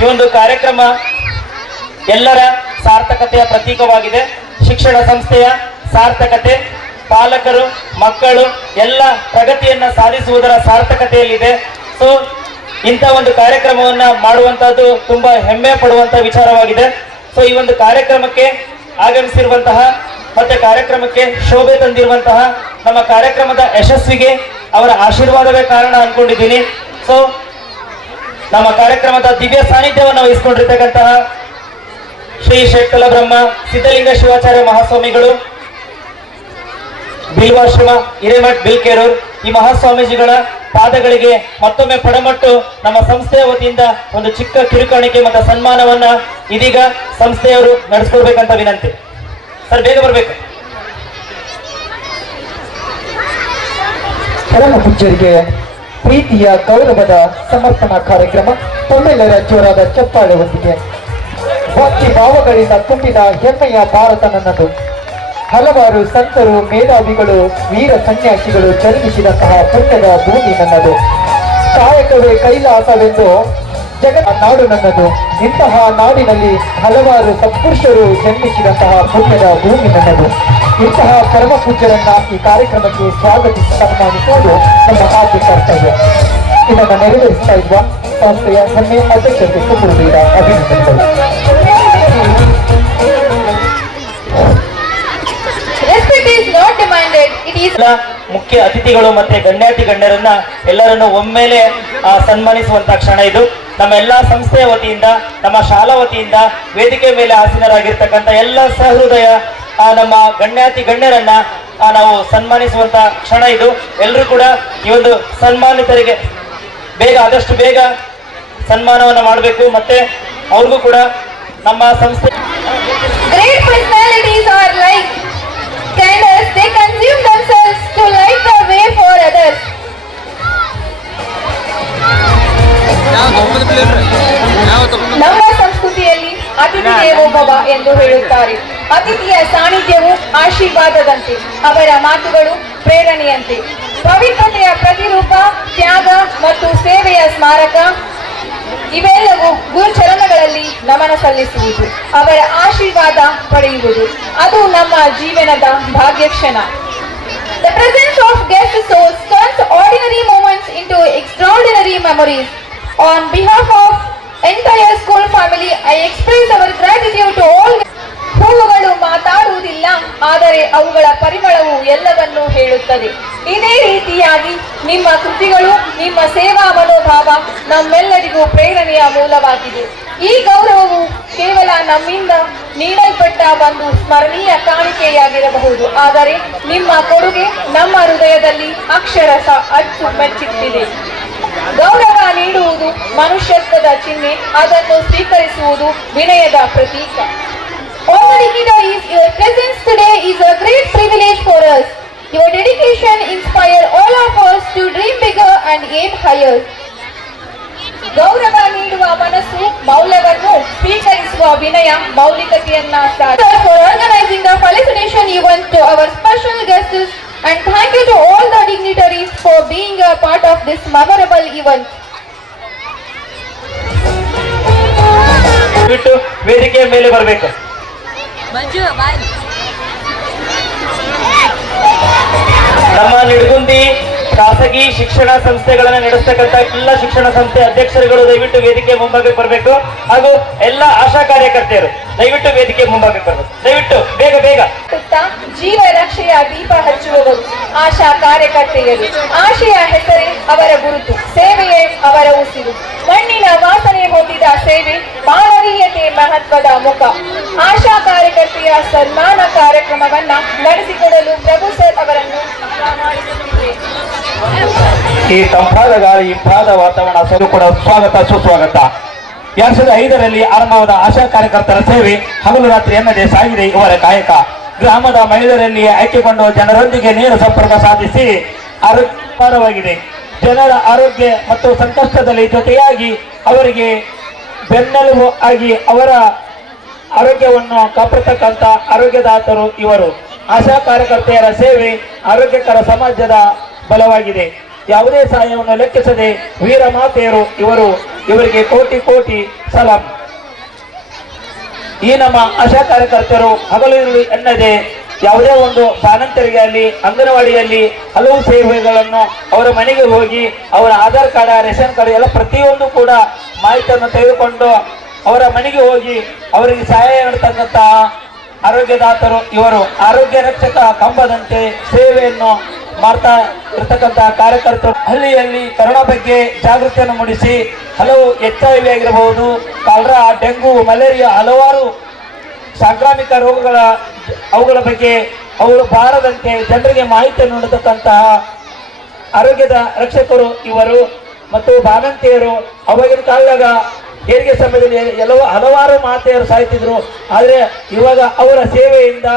ಈ ಒಂದು ಕಾರ್ಯಕ್ರಮ ಎಲ್ಲರ ಸಾರ್ಥಕತೆಯ ಪ್ರತೀಕವಾಗಿದೆ. ಶಿಕ್ಷಣ ಸಂಸ್ಥೆಯ ಸಾರ್ಥಕತೆ, ಪಾಲಕರು ಮಕ್ಕಳು ಎಲ್ಲ ಪ್ರಗತಿಯನ್ನ ಸಾಧಿಸುವುದರ ಸಾರ್ಥಕತೆಯಲ್ಲಿದೆ. ಸೊ ಇಂಥ ಒಂದು ಕಾರ್ಯಕ್ರಮವನ್ನ ಮಾಡುವಂತಹದ್ದು ತುಂಬಾ ಹೆಮ್ಮೆ ಪಡುವಂತಹ ವಿಚಾರವಾಗಿದೆ. ಸೊ ಈ ಒಂದು ಕಾರ್ಯಕ್ರಮಕ್ಕೆ ಆಗಮಿಸಿರುವಂತಹ ಮತ್ತೆ ಕಾರ್ಯಕ್ರಮಕ್ಕೆ ಶೋಭೆ ತಂದಿರುವಂತಹ ನಮ್ಮ ಕಾರ್ಯಕ್ರಮದ ಯಶಸ್ವಿಗೆ ಅವರ ಆಶೀರ್ವಾದವೇ ಕಾರಣ ಅನ್ಕೊಂಡಿದ್ದೀನಿ. ಸೊ ನಮ್ಮ ಕಾರ್ಯಕ್ರಮದ ದಿವ್ಯ ಸಾನ್ನಿಧ್ಯವನ್ನು ವಹಿಸಿಕೊಂಡಿರ್ತಕ್ಕಂತಹ ಶ್ರೀ ಶೇಖಲ ಬ್ರಹ್ಮ ಸಿದ್ಧಲಿಂಗ ಶಿವಾಚಾರ್ಯ ಮಹಾಸ್ವಾಮಿಗಳು, ಬಿಲ್ವಾಶ್ರಮ ಹಿರೇಮಠ್ ಬಿಲ್ಕೇರೂರ್, ಈ ಮಹಾಸ್ವಾಮೀಜಿಗಳ ಪಾದಗಳಿಗೆ ಮತ್ತೊಮ್ಮೆ ಪಡಮಟ್ಟು ನಮ್ಮ ಸಂಸ್ಥೆಯ ವತಿಯಿಂದ ಒಂದು ಚಿಕ್ಕ ಕಿರುಕಾಣಿಕೆ ಮತ್ತು ಸನ್ಮಾನವನ್ನ ಇದೀಗ ಸಂಸ್ಥೆಯವರು ನಡೆಸ್ಕೊಡ್ಬೇಕಂತ ವಿನಂತಿ. ಸರ್ ಬೇಗ ಬರ್ಬೇಕು. ಪರಮ ಪೂಜ್ಯರಿಗೆ ಪ್ರೀತಿಯ ಗೌರವದ ಸಮರ್ಪಣಾ ಕಾರ್ಯಕ್ರಮ ತಮ್ಮೆಲ್ಲರ ಜೋರಾದ ಚಪ್ಪಾಳೆ ಹೊಂದಿದೆ. ಭಕ್ತಿ ಭಾವಗಳಿಂದ ತುಂಬಿದ ಹೆಮ್ಮೆಯ ಭಾರತ ನನ್ನದು. ಹಲವಾರು ಸಂತರು, ಮೇಧಾವಿಗಳು, ವೀರ ಸನ್ಯಾಸಿಗಳು ಜನ್ಮಿಸಿದಂತಹ ಪುಣ್ಯದ ಭೂಮಿ ನನ್ನದು. ಕಾಯಕವೇ ಕೈಲಾಸವೆಂದು ಜಗತ್ ನಾಡು ನನ್ನದು. ಇಂತಹ ನಾಡಿನಲ್ಲಿ ಹಲವಾರು ಸತ್ಪುರುಷರು ಜನ್ಮಿಸಿದಂತಹ ಪುಣ್ಯದ ಭೂಮಿ ನನ್ನದು. ಇಂತಹ ಪರಮ ಪೂಜ್ಯರನ್ನ ಈ ಕಾರ್ಯಕ್ರಮಕ್ಕೆ ಸ್ವಾಗತಿಸಿ ಸನ್ಮಾನಿಸುವುದು ನಮ್ಮ ಆದ್ಯ ಕರ್ತವ್ಯ. ಇದನ್ನು ನೆರವೇರಿಸ್ತಾ ಇರುವ ಸಂಸ್ಥೆಯ ಹೆಮ್ಮೆಯ ಅಧ್ಯಕ್ಷರಿಗೆ ತುಂಬುವುದರ ಅಭಿನಂದನೆಗಳು. Respect is not demanded, it is. ಮುಖ್ಯ ಅತಿಥಿಗಳು ಮತ್ತೆ ಗಣ್ಯರನ್ನ ಎಲ್ಲರನ್ನು ಒಮ್ಮೆಲೆ ಸನ್ಮಾನಿಸುವಂತ ಕ್ಷಣ ಇದು. ನಮ್ಮ ಎಲ್ಲಾ ಸಂಸ್ಥೆಯ ವತಿಯಿಂದ, ನಮ್ಮ ಶಾಲಾ ವತಿಯಿಂದ ವೇದಿಕೆ ಮೇಲೆ ಆಸೀನರಾಗಿರ್ತಕ್ಕಂಥ ಎಲ್ಲ ಸಹೃದಯ ನಮ್ಮ ಗಣ್ಯರನ್ನ ನಾವು ಸನ್ಮಾನಿಸುವಂತ ಕ್ಷಣ ಇದು. ಎಲ್ಲರೂ ಕೂಡ ಈ ಒಂದು ಸನ್ಮಾನಿತರಿಗೆ ಆದಷ್ಟು ಬೇಗ ಸನ್ಮಾನವನ್ನ ಮಾಡಬೇಕು. ಮತ್ತೆ ಅವ್ರಿಗೂ ಕೂಡ ನಮ್ಮ ಸಂಸ್ಥೆ Great personalities are like candles, they consume themselves to light the way for others. ನಮ್ಮ ಸಂಸ್ಕೃತಿಯಲ್ಲಿ ಅತಿಥಿ ದೇವೋ ಭವ ಎಂದು ಹೇಳುತ್ತಾರೆ. ಅತಿಥಿಯ ಸಾನ್ನಿಧ್ಯವು ಆಶೀರ್ವಾದದಂತೆ, ಅವರ ಮಾತುಗಳು ಪ್ರೇರಣೆಯಂತೆ. ಪವಿತ್ರತೆಯ ಪ್ರತಿರೂಪ, ತ್ಯಾಗ ಮತ್ತು ಸೇವೆಯ ಸ್ಮಾರಕ ಇವೆಲ್ಲವೂ ಗುರುಚರಣಗಳಲ್ಲಿ ನಮನ ಸಲ್ಲಿಸುವುದು, ಅವರ ಆಶೀರ್ವಾದ ಪಡೆಯುವುದು, ಅದು ನಮ್ಮ ಜೀವನದ ಭಾಗ್ಯ ಕ್ಷಣ. The presence of guest souls turns ordinary moments into extraordinary memories. On behalf of entire school family, I express our gratitude to all. ಹೂವುಗಳು ಮಾತಾಡುವುದಿಲ್ಲ, ಆದರೆ ಅವುಗಳ ಪರಿಮಳವು ಎಲ್ಲವನ್ನೂ ಹೇಳುತ್ತದೆ. ಇದೇ ರೀತಿಯಾಗಿ ನಿಮ್ಮ ಕೃತಿಗಳು, ನಿಮ್ಮ ಸೇವಾ ಮನೋಭಾವ ನಮ್ಮೆಲ್ಲರಿಗೂ ಪ್ರೇರಣೆಯ ಮೂಲವಾಗಿದೆ. ಈ ಗೌರವವು ಕೇವಲ ನಮ್ಮಿಂದ ನೀಡಲ್ಪಟ್ಟ ಒಂದು ಸ್ಮರಣೀಯ ಕಾಣಿಕೆಯಾಗಿರಬಹುದು, ಆದರೆ ನಿಮ್ಮ ಕೊಡುಗೆ ನಮ್ಮ ಹೃದಯದಲ್ಲಿ ಅಕ್ಷರಶಃ ಅಚ್ಚುಮೆಚ್ಚಿಟ್ಟಿದೆ. ಗೌರವ ನೀಡುವುದು ಮನುಷ್ಯತ್ವದ ಚಿಹ್ನೆ, ಅದನ್ನು ಸ್ವೀಕರಿಸುವುದು ವಿನಯದ ಪ್ರತೀಕ. All dignitaries, your presence today is a great privilege for us. Your dedication inspires all of us to dream bigger and aim higher. ಗೌರವ ನೀಡುವ ಮನಸ್ಸು ಮೌಲ್ಯವನ್ನು ಸ್ವೀಕರಿಸುವ ವಿನಯ ಮೌಲಿಕತೆಯನ್ನ For organizing the felicitation event to our special guests, and thank you to all the dignitaries for being a part of this memorable event. ಬಿಟ್ಟು ವೇದಿಕೆಯ ಮೇಲೆ ಬರಬೇಕು. ನಮ್ಮ ನಿಡಗುಂದಿ ಖಾಸಗಿ ಶಿಕ್ಷಣ ಸಂಸ್ಥೆಗಳನ್ನ ನಡೆಸ್ತಕ್ಕಂಥ ಎಲ್ಲ ಶಿಕ್ಷಣ ಸಂಸ್ಥೆ ಅಧ್ಯಕ್ಷರುಗಳು ದಯವಿಟ್ಟು ವೇದಿಕೆ ಮುಂಭಾಗಕ್ಕೆ ಬರಬೇಕು. ಹಾಗೂ ಎಲ್ಲ ಆಶಾ ಕಾರ್ಯಕರ್ತೆಯರು ದಯವಿಟ್ಟು ವೇದಿಕೆ ಮುಂಭಾಗಕ್ಕೆ ಬರಬೇಕು. ದಯವಿಟ್ಟು ಬೇಗ ಜೀವ ರಕ್ಷೆಯ ದೀಪ ಹಚ್ಚುವವರು ಆಶಾ ಕಾರ್ಯಕರ್ತೆಯರು. ಆಶೆಯ ಹೆಸರೇ ಅವರ ಗುರುತು, ಸೇವೆಯೇ ಅವರ ಉಸಿರು. ಮಣ್ಣಿನ ವಾಸನೆ ಹೊಂದಿದ ಸೇವೆ, ಮಾನವೀಯತೆ ಮಹತ್ವದ ಮುಖ. ಆಶಾ ಕಾರ್ಯಕರ್ತೆಯ ಸನ್ಮಾನ ಕಾರ್ಯಕ್ರಮವನ್ನ ನಡೆಸಿಕೊಡಲು ಪ್ರಭು ಸರ್ ಅವರನ್ನು ಆಹ್ವಾನಿಸುತ್ತಿದ್ದೇವೆ. ಈ ತಂಪಾದ ಗಾಳಿ, ಇಂಪಾದ ವಾತಾವರಣ ಸರು ಕೂಡ ಸ್ವಾಗತ ಸುಸ್ವಾಗತ. 2005ರಲ್ಲಿ ಆರಂಭವಾದ ಆಶಾ ಕಾರ್ಯಕರ್ತರ ಸೇವೆ ಹಗಲು ರಾತ್ರಿ ಎನ್ನದೇ ಸಾಗಿದೆ ಇವರ ಕಾಯಕ. ಗ್ರಾಮದ ಮಹಿಳೆಯರಲ್ಲಿ ಆಯ್ಕೆಗೊಂಡು ಜನರೊಂದಿಗೆ ನೇರ ಸಂಪರ್ಕ ಸಾಧಿಸಿ ಆರೋಗ್ಯಕರವಾಗಿದೆ. ಜನರ ಆರೋಗ್ಯ ಮತ್ತು ಸಂಕಷ್ಟದಲ್ಲಿ ಜೊತೆಯಾಗಿ ಅವರಿಗೆ ಬೆನ್ನೆಲುಬು ಆಗಿ ಅವರ ಆರೋಗ್ಯವನ್ನು ಕಾಪಾಡತಕ್ಕಂಥ ಆರೋಗ್ಯದಾತರು ಇವರು. ಆಶಾ ಕಾರ್ಯಕರ್ತೆಯರ ಸೇವೆ ಆರೋಗ್ಯಕರ ಸಮಾಜದ ಬಲವಾಗಿದೆ. ಯಾವುದೇ ಸಹಾಯವನ್ನು ಲೆಕ್ಕಿಸದೆ ವೀರ ಮಾತೆಯರು ಇವರು. ಇವರಿಗೆ ಕೋಟಿ ಕೋಟಿ ಸಲಾಂ. ಈ ನಮ್ಮ ಆಶಾ ಕಾರ್ಯಕರ್ತರು ಹಗಲು ಇರುಳು ಎನ್ನದೆ ಯಾವುದೇ ಒಂದು ಬಾಣಂತರಿಗೆ ಅಲ್ಲಿ ಅಂಗನವಾಡಿಯಲ್ಲಿ ಹಲವು ಸೇವೆಗಳನ್ನು ಅವರ ಮನೆಗೆ ಹೋಗಿ ಅವರ ಆಧಾರ್ ಕಾರ್ಡ್, ರೇಷನ್ ಕಾರ್ಡ್ ಎಲ್ಲ ಪ್ರತಿಯೊಂದು ಕೂಡ ಮಾಹಿತಿಯನ್ನು ತೆಗೆದುಕೊಂಡು ಅವರ ಮನೆಗೆ ಹೋಗಿ ಅವರಿಗೆ ಸಹಾಯ ನೀಡತಕ್ಕಂತಹ ಆರೋಗ್ಯದಾತರು ಇವರು. ಆರೋಗ್ಯ ರಕ್ಷಕ ಕಂಬದಂತೆ ಸೇವೆಯನ್ನು ಮಾಡ್ತಾ ಇರತಕ್ಕಂತಹ ಕಾರ್ಯಕರ್ತರು. ಹಳ್ಳಿಯಲ್ಲಿ ಕರೋನಾ ಬಗ್ಗೆ ಜಾಗೃತಿಯನ್ನು ಮೂಡಿಸಿ ಹಲವು HIV ಆಗಿರಬಹುದು, ಕಾಲರಾ, ಡೆಂಗು, ಮಲೇರಿಯಾ ಹಲವಾರು ಸಾಂಕ್ರಾಮಿಕ ಅವುಗಳ ಬಗ್ಗೆ ಅವರು ಬಾರದಂತೆ ಜನರಿಗೆ ಮಾಹಿತಿಯನ್ನು ನೀಡತಕ್ಕಂತಹ ಆರೋಗ್ಯದ ರಕ್ಷಕರು ಇವರು. ಮತ್ತು ಬಾಣಂತಿಯರು ಅವಾಗಿನ ಕಾಲದಾಗ ಹೆರಿಗೆ ಸಮಯದಲ್ಲಿ ಹಲವಾರು ಮಾತೆಯರು ಸಾಯ್ತಿದ್ರು. ಆದರೆ ಇವಾಗ ಅವರ ಸೇವೆಯಿಂದ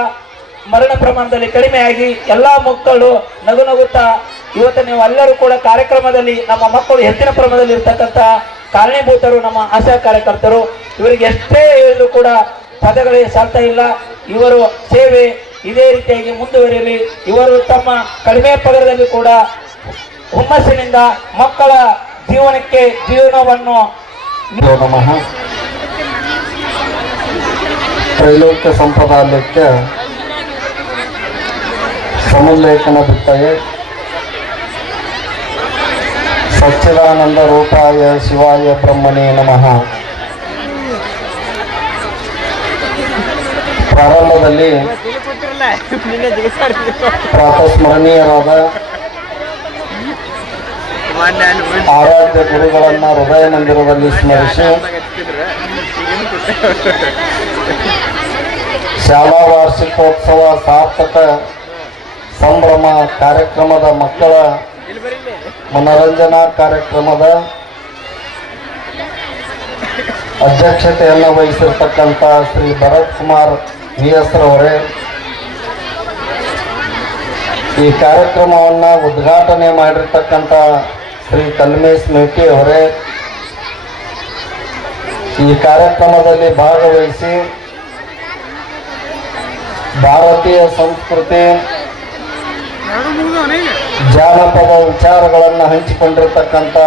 ಮರಣ ಪ್ರಮಾಣದಲ್ಲಿ ಕಡಿಮೆಯಾಗಿ ಎಲ್ಲ ಮಕ್ಕಳು ನಗು ನಗುತ್ತಾ ಇವತ್ತು ನೀವು ಎಲ್ಲರೂ ಕೂಡ ಕಾರ್ಯಕ್ರಮದಲ್ಲಿ ನಮ್ಮ ಮಕ್ಕಳು ಹೆಚ್ಚಿನ ಪ್ರಮಾಣದಲ್ಲಿ ಇರ್ತಕ್ಕಂಥ ಕಾರಣೀಭೂತರು ನಮ್ಮ ಆಶಾ ಕಾರ್ಯಕರ್ತರು. ಇವರಿಗೆ ಎಷ್ಟೇ ಹೇಳಿದ್ರು ಕೂಡ ಪದಗಳೇ ಸಾಲ್ತಾ ಇಲ್ಲ. ಇವರು ಸೇವೆ ಇದೇ ರೀತಿಯಾಗಿ ಮುಂದುವರಿಯಲಿ. ಇವರು ತಮ್ಮ ಕಡಿಮೆ ಪದರದಲ್ಲಿ ಕೂಡ ಹುಮ್ಮಸ್ಸಿನಿಂದ ಮಕ್ಕಳ ಜೀವನವನ್ನು ನಮಃ. ತ್ರೈಲೋಕ್ಯ ಸಂಪ್ರದಾಯಕ್ಕೆ ಸಮುಲ್ಲೇಖನ ಬಿಟ್ಟಯೇ ಸಚ್ಚಿದಾನಂದ ರೂಪಾಯ ಶಿವಾಯ ಬ್ರಹ್ಮಣೇ ನಮಃ. ಪ್ರಾರಂಭದಲ್ಲಿ ಪ್ರಾತಸ್ಮರಣೀಯರಾದ ಆರಾಧ್ಯ ಗುರುಗಳನ್ನ ಹೃದಯ ಮಂದಿರದಲ್ಲಿ ಸ್ಮರಿಸಿ ಶಾಲಾ ವಾರ್ಷಿಕೋತ್ಸವ ಸಾರ್ಥಕ ಸಂಭ್ರಮ ಕಾರ್ಯಕ್ರಮದ ಮಕ್ಕಳ ಮನರಂಜನಾ ಕಾರ್ಯಕ್ರಮದ ಅಧ್ಯಕ್ಷತೆಯನ್ನು ವಹಿಸಿರ್ತಕ್ಕಂಥ ಶ್ರೀ ಭರತ್ ಕುಮಾರ್ VS ರವರೇ, ಈ ಕಾರ್ಯಕ್ರಮವನ್ನು ಉದ್ಘಾಟನೆ ಮಾಡಿರ್ತಕ್ಕಂಥ ಶ್ರೀ ಕಲ್ಮೇಶ್ ಮೇಟಿ ಅವರೇ, ಈ ಕಾರ್ಯಕ್ರಮದಲ್ಲಿ ಭಾಗವಹಿಸಿ ಭಾರತೀಯ ಸಂಸ್ಕೃತಿ ಜಾನಪದ ವಿಚಾರಗಳನ್ನು ಹಂಚಿಕೊಂಡಿರ್ತಕ್ಕಂಥ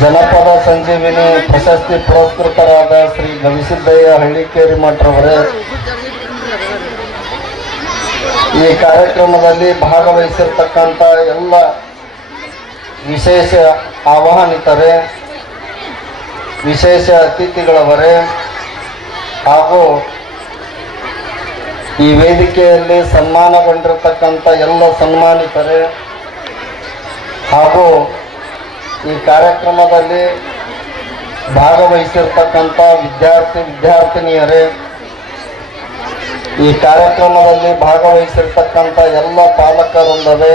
ಜನಪದ ಸಂಜೀವಿನಿ ಪ್ರಶಸ್ತಿ ಪುರಸ್ಕೃತರಾದ ಶ್ರೀ ಗವಿಸಿದ್ದಯ್ಯ ಹಳ್ಳಿಕೇರಿ ಮಠರವರೇ, ಈ ಕಾರ್ಯಕ್ರಮದಲ್ಲಿ ಭಾಗವಹಿಸಿರ್ತಕ್ಕಂಥ ಎಲ್ಲ ವಿಶೇಷ ಆಹ್ವಾನಿತರೇ, ವಿಶೇಷ ಅತಿಥಿಗಳವರೇ ಹಾಗೂ ಈ ವೇದಿಕೆಯಲ್ಲಿ ಸನ್ಮಾನಗೊಂಡಿರತಕ್ಕಂಥ ಎಲ್ಲ ಸನ್ಮಾನಿತರೇ ಹಾಗೂ ಈ ಕಾರ್ಯಕ್ರಮದಲ್ಲಿ ಭಾಗವಹಿಸಿರ್ತಕ್ಕಂಥ ವಿದ್ಯಾರ್ಥಿನಿಯರೇ, ಈ ಕಾರ್ಯಕ್ರಮದಲ್ಲಿ ಭಾಗವಹಿಸಿರ್ತಕ್ಕಂಥ ಎಲ್ಲ ಪಾಲಕರೊಂದಿಗೆ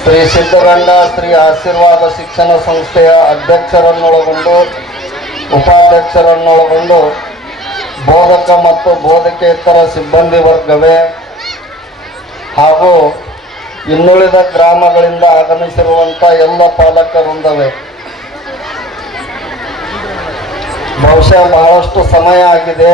ಶ್ರೀ ಸಿದ್ಧಗಂಗಾ ಶ್ರೀ ಆಶೀರ್ವಾದ ಶಿಕ್ಷಣ ಸಂಸ್ಥೆಯ ಅಧ್ಯಕ್ಷರನ್ನೊಳಗೊಂಡು ಉಪಾಧ್ಯಕ್ಷರನ್ನೊಳಗೊಂಡು ಬೋಧಕ ಮತ್ತು ಬೋಧಕೇತರ ಸಿಬ್ಬಂದಿ ವರ್ಗವೇ ಹಾಗೂ ಇನ್ನುಳಿದ ಗ್ರಾಮಗಳಿಂದ ಆಗಮಿಸಿರುವಂಥ ಎಲ್ಲ ಪಾಲಕರೊಂದಿಗೆ ಬಹುಶಃ ಬಹಳಷ್ಟು ಸಮಯ ಆಗಿದೆ.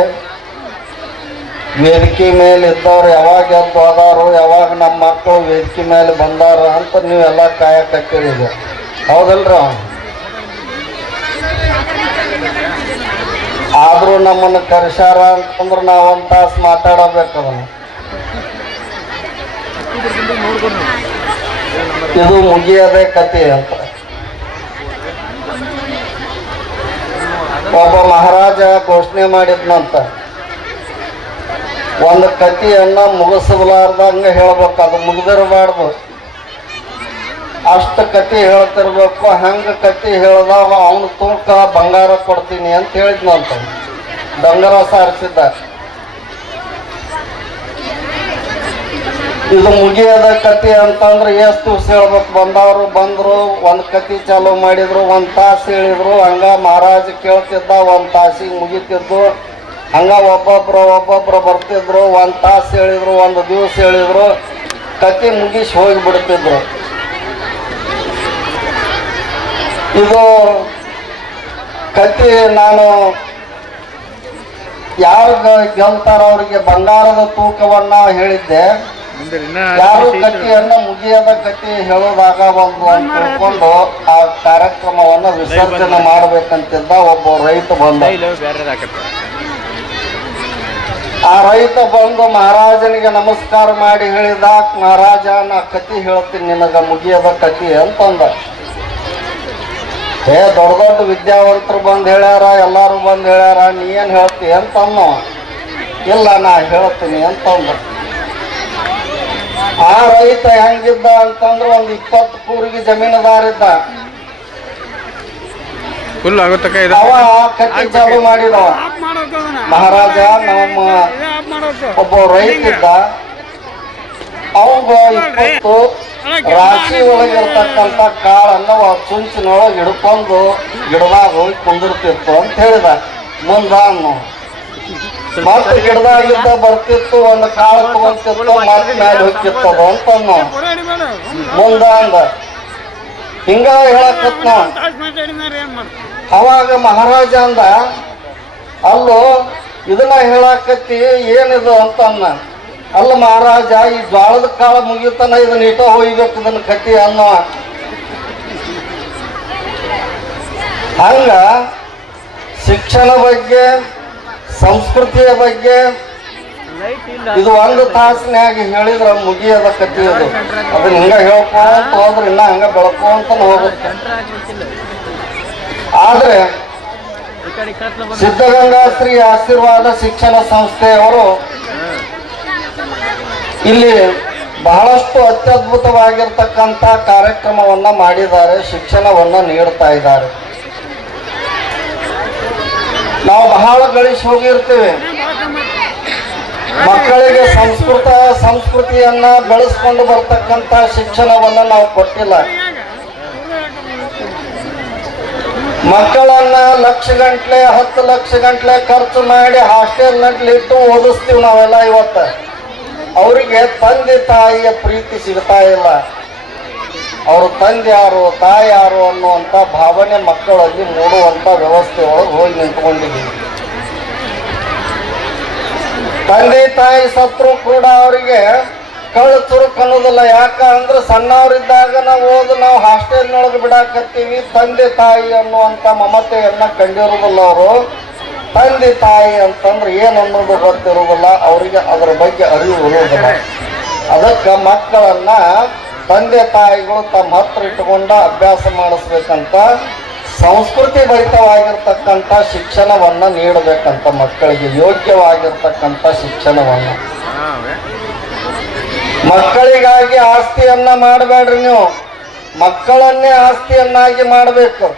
ವೇದಿಕೆ ಮೇಲೆ ಇದ್ದವ್ರು ಯಾವಾಗ ಎದ್ದು ಹೋದಾರು, ಯಾವಾಗ ನಮ್ಮ ಮಕ್ಕಳು ವೇದಿಕೆ ಮೇಲೆ ಬಂದಾರ ಅಂತ ನೀವೆಲ್ಲ ಕಾಯಕತ್ತೀರಿ. ಹೌದಲ್ರ? ಆದರೂ ನಮ್ಮನ್ನು ಕರೆಸಾರ ಅಂತಂದ್ರೆ ನಾವು ಒಂದು ತಾಸು ಮಾತಾಡಬೇಕು. ಅದನ್ನು ಇದು ಮುಗಿಯದೇ ಕತೆ ಅಂತ. ಒಬ್ಬ ಮಹಾರಾಜ ಘೋಷಣೆ ಮಾಡಿದ್ನಂತ, ಒಂದು ಕಥೆಯನ್ನ ಮುಗಿಸಲಾರ್ದಂಗೆ ಹೇಳ್ಬೇಕು, ಅದು ಮುಗಿದಿರಬಾರ್ದು. ಅಷ್ಟು ಕತೆ ಹೇಳ್ತಿರ್ಬೇಕು. ಹಂಗೆ ಕತೆ ಹೇಳ್ದಾಗ ಅವನು ತೂಕ ಬಂಗಾರ ಕೊಡ್ತೀನಿ ಅಂತ ಹೇಳಿದ್ನಂತ. ಬಂಗಾರ ಸಾರಿಸಿದ್ದ. ಇದು ಮುಗಿಯದ ಕತೆ ಅಂತಂದ್ರೆ ಎಷ್ಟು ದಿವಸ ಹೇಳ್ಬೇಕು. ಬಂದವರು ಬಂದರು, ಒಂದು ಕತೆ ಚಾಲು ಮಾಡಿದ್ರು, 1 ತಾಸು ಹೇಳಿದ್ರು. ಹಂಗ ಮಹಾರಾಜ ಕೇಳ್ತಿದ್ದ, 1 ತಾಸಿಗೆ ಮುಗಿತಿದ್ದು. ಹಂಗ ಒಬ್ಬೊಬ್ರು ಬರ್ತಿದ್ರು, 1 ತಾಸು ಹೇಳಿದ್ರು, 1 ದಿವಸ ಹೇಳಿದ್ರು, ಕತೆ ಮುಗಿಸಿ ಹೋಗಿಬಿಡ್ತಿದ್ರು. ಇದು ಕತೆ ನಾನು ಯಾರು ಗೆಲ್ತಾರ ಅವರಿಗೆ ಬಂಗಾರದ ತೂಕವನ್ನ ಹೇಳಿದ್ದೆ. ಯಾರು ಕಥೆಯನ್ನ ಮುಗಿಯದ ಕಥೆ ಹೇಳೋದಾಗಬಾರ್ದು ಅಂತ ತಿಳ್ಕೊಂಡು ಆ ಕಾರ್ಯಕ್ರಮವನ್ನ ವಿಸರ್ಜನೆ ಮಾಡ್ಬೇಕಂತಿದ್ದ ಒಬ್ಬ ರೈತ ಬಂದ. ಆ ರೈತ ಬಂದು ಮಹಾರಾಜನಿಗೆ ನಮಸ್ಕಾರ ಮಾಡಿ ಹೇಳಿದ, ಮಹಾರಾಜ ನಾ ಕಥೆ ಹೇಳ್ತೀನಿ ನಿನಗ ಮುಗಿಯದ ಕಥೆ ಅಂತಂದ. ದೊಡ್ಡ ದೊಡ್ಡ ವಿದ್ಯಾವಂತರು ಬಂದು ಹೇಳ್ಯಾರ, ಎಲ್ಲಾರು ಬಂದು ಹೇಳ್ಯಾರ, ನೀ ಏನ್ ಹೇಳ್ತಿ ಅಂತಂದ. ಇಲ್ಲ ನಾ ಹೇಳ್ತೀನಿ ಅಂತಂದ. ಆ ರೈತ ಹೆಂಗಿದ್ದ ಅಂತಂದ್ರೆ ಒಂದು 20 ಕೂರಿಗೆ ಜಮೀನುದಾರಿದ್ದ. ಅವ ಕಟ್ಟಿ ಚಾಲು ಮಾಡಿದವ. ಮಹಾರಾಜ ನಮ್ಮ ಒಬ್ಬ ರೈತ ಇದ್ದ. ಅವಾಗ 20 ರಾಶಿ ಒಳಗಿರ್ತಕ್ಕಂಥ ಕಾಳನ್ನ ಚುಂಚಿನೊಳಗೆ ಹಿಡ್ಕೊಂಡು ಗಿಡದಾಗ ಹೋಗಿ ಕುಂದಿರ್ತಿತ್ತು ಅಂತ ಹೇಳಿದ. ಮುಂದ ಮತ್ತೆ ಗಿಡದಾಗಿದ್ದ ಬರ್ತಿತ್ತು, ಒಂದು ಕಾಳು ತಗೊಂತಿತ್ತು, ಮತ್ತೆ ಮೇಲೆ ಹೋಗ್ತಿತ್ತದು ಅಂತ ಮುಂದ ಅಂದ. ಹಿಂಗ ಹೇಳಕತ್ ನಾವ್. ಅವಾಗ ಮಹಾರಾಜ ಅಂದ, ಅಲ್ಲೋ ಇದನ್ನ ಹೇಳಕತ್ತಿ ಏನಿದು ಅಂತ ಅನ್ನ. ಅಲ್ಲ ಮಹಾರಾಜ, ಈ ಜ್ವಾಳದ ಕಾಳ ಮುಗಿತಾನ ಇದನ್ನ ಇಟ ಹೋಗ್ಬೇಕು ಇದನ್ನ ಕಟ್ಟಿ ಅನ್ನೋ. ಹಂಗ ಶಿಕ್ಷಣ ಬಗ್ಗೆ, ಸಂಸ್ಕೃತಿಯ ಬಗ್ಗೆ ಇದು 1 ತಾಸಿನಾಗ ಹೇಳಿದ್ರ ಮುಗಿಯದ ಕಥೆ ಅದು. ಅದನ್ನ ಹಿಂಗ ಹೇಳ್ಕೊಂತ ಹೋದ್ರೆ ಇನ್ನ ಹಂಗ ಬೆಳ್ಕೊಂತ ಹೋಗುತ್ತೆ. ಆದ್ರೆ ಸಿದ್ಧಗಂಗಾ ಶ್ರೀ ಆಶೀರ್ವಾದ ಶಿಕ್ಷಣ ಸಂಸ್ಥೆಯವರು ಇಲ್ಲಿ ಬಹಳಷ್ಟು ಅತ್ಯದ್ಭುತವಾಗಿರ್ತಕ್ಕಂಥ ಕಾರ್ಯಕ್ರಮವನ್ನ ಮಾಡಿದ್ದಾರೆ, ಶಿಕ್ಷಣವನ್ನ ನೀಡ್ತಾ ಇದ್ದಾರೆ. ನಾವು ಬಹಳ ಗಳಿಸಿ ಹೋಗಿರ್ತೀವಿ. ಮಕ್ಕಳಿಗೆ ಸಂಸ್ಕೃತಿಯನ್ನ ಬೆಳೆಸ್ಕೊಂಡು ಬರ್ತಕ್ಕಂಥ ಶಿಕ್ಷಣವನ್ನ ನಾವು ಕೊಟ್ಟಿಲ್ಲ. ಮಕ್ಕಳನ್ನ ಲಕ್ಷಗಂಟ್ಲೆ 10 ಲಕ್ಷ ಗಂಟ್ಲೆ ಖರ್ಚು ಮಾಡಿ ಹಾಸ್ಟೆಲ್ನಲ್ಲಿ ಇಟ್ಟು ಓದಿಸ್ತೀವಿ ನಾವೆಲ್ಲ. ಇವತ್ತು ಅವರಿಗೆ ತಂದೆ ತಾಯಿಯ ಪ್ರೀತಿ ಸಿಗ್ತಾ ಇಲ್ಲ. ಅವರು ತಂದೆ ಯಾರು, ತಾಯಿ ಯಾರು ಅನ್ನುವಂಥ ಭಾವನೆ ಮಕ್ಕಳಲ್ಲಿ ಮೂಡುವಂಥ ವ್ಯವಸ್ಥೆ ಒಳಗೆ ಹೋಗಿ ನಿಂತ್ಕೊಂಡಿದ್ದೀವಿ. ತಂದೆ ತಾಯಿ ಸತ್ರು ಕೂಡ ಅವರಿಗೆ ಕಳ್ಳು ಚುರುಕು ಅನ್ನೋದಿಲ್ಲ. ಯಾಕಂದ್ರೆ ಸಣ್ಣವರಿದ್ದಾಗ ನಾವು ಹಾಸ್ಟೆಲ್ನೊಳಗೆ ಬಿಡಾಕತ್ತೀವಿ. ತಂದೆ ತಾಯಿ ಅನ್ನುವಂಥ ಮಮತೆಯನ್ನ ಕಂಡಿರುವುದಿಲ್ಲ. ಅವರು ತಂದೆ ತಾಯಿ ಅಂತಂದ್ರೆ ಏನು ಅನ್ನೋದು ಗೊತ್ತಿರುವುದಿಲ್ಲ ಅವರಿಗೆ, ಅದರ ಬಗ್ಗೆ ಅರಿವು ಇರುವುದಿಲ್ಲ. ಅದಕ್ಕೆ ಮಕ್ಕಳನ್ನ ತಂದೆ ತಾಯಿಗಳು ತಮ್ಮ ಹತ್ರ ಇಟ್ಟುಕೊಂಡ ಅಭ್ಯಾಸ ಮಾಡಿಸ್ಬೇಕಂತ ಸಂಸ್ಕೃತಿ ಭರಿತವಾಗಿರ್ತಕ್ಕಂಥ ಶಿಕ್ಷಣವನ್ನ ನೀಡಬೇಕಂತ, ಮಕ್ಕಳಿಗೆ ಯೋಗ್ಯವಾಗಿರ್ತಕ್ಕಂಥ ಶಿಕ್ಷಣವನ್ನ. ಮಕ್ಕಳಿಗಾಗಿ ಆಸ್ತಿಯನ್ನ ಮಾಡಬೇಡ್ರಿ ನೀವು, ಮಕ್ಕಳನ್ನೇ ಆಸ್ತಿಯನ್ನಾಗಿ ಮಾಡಬೇಕು.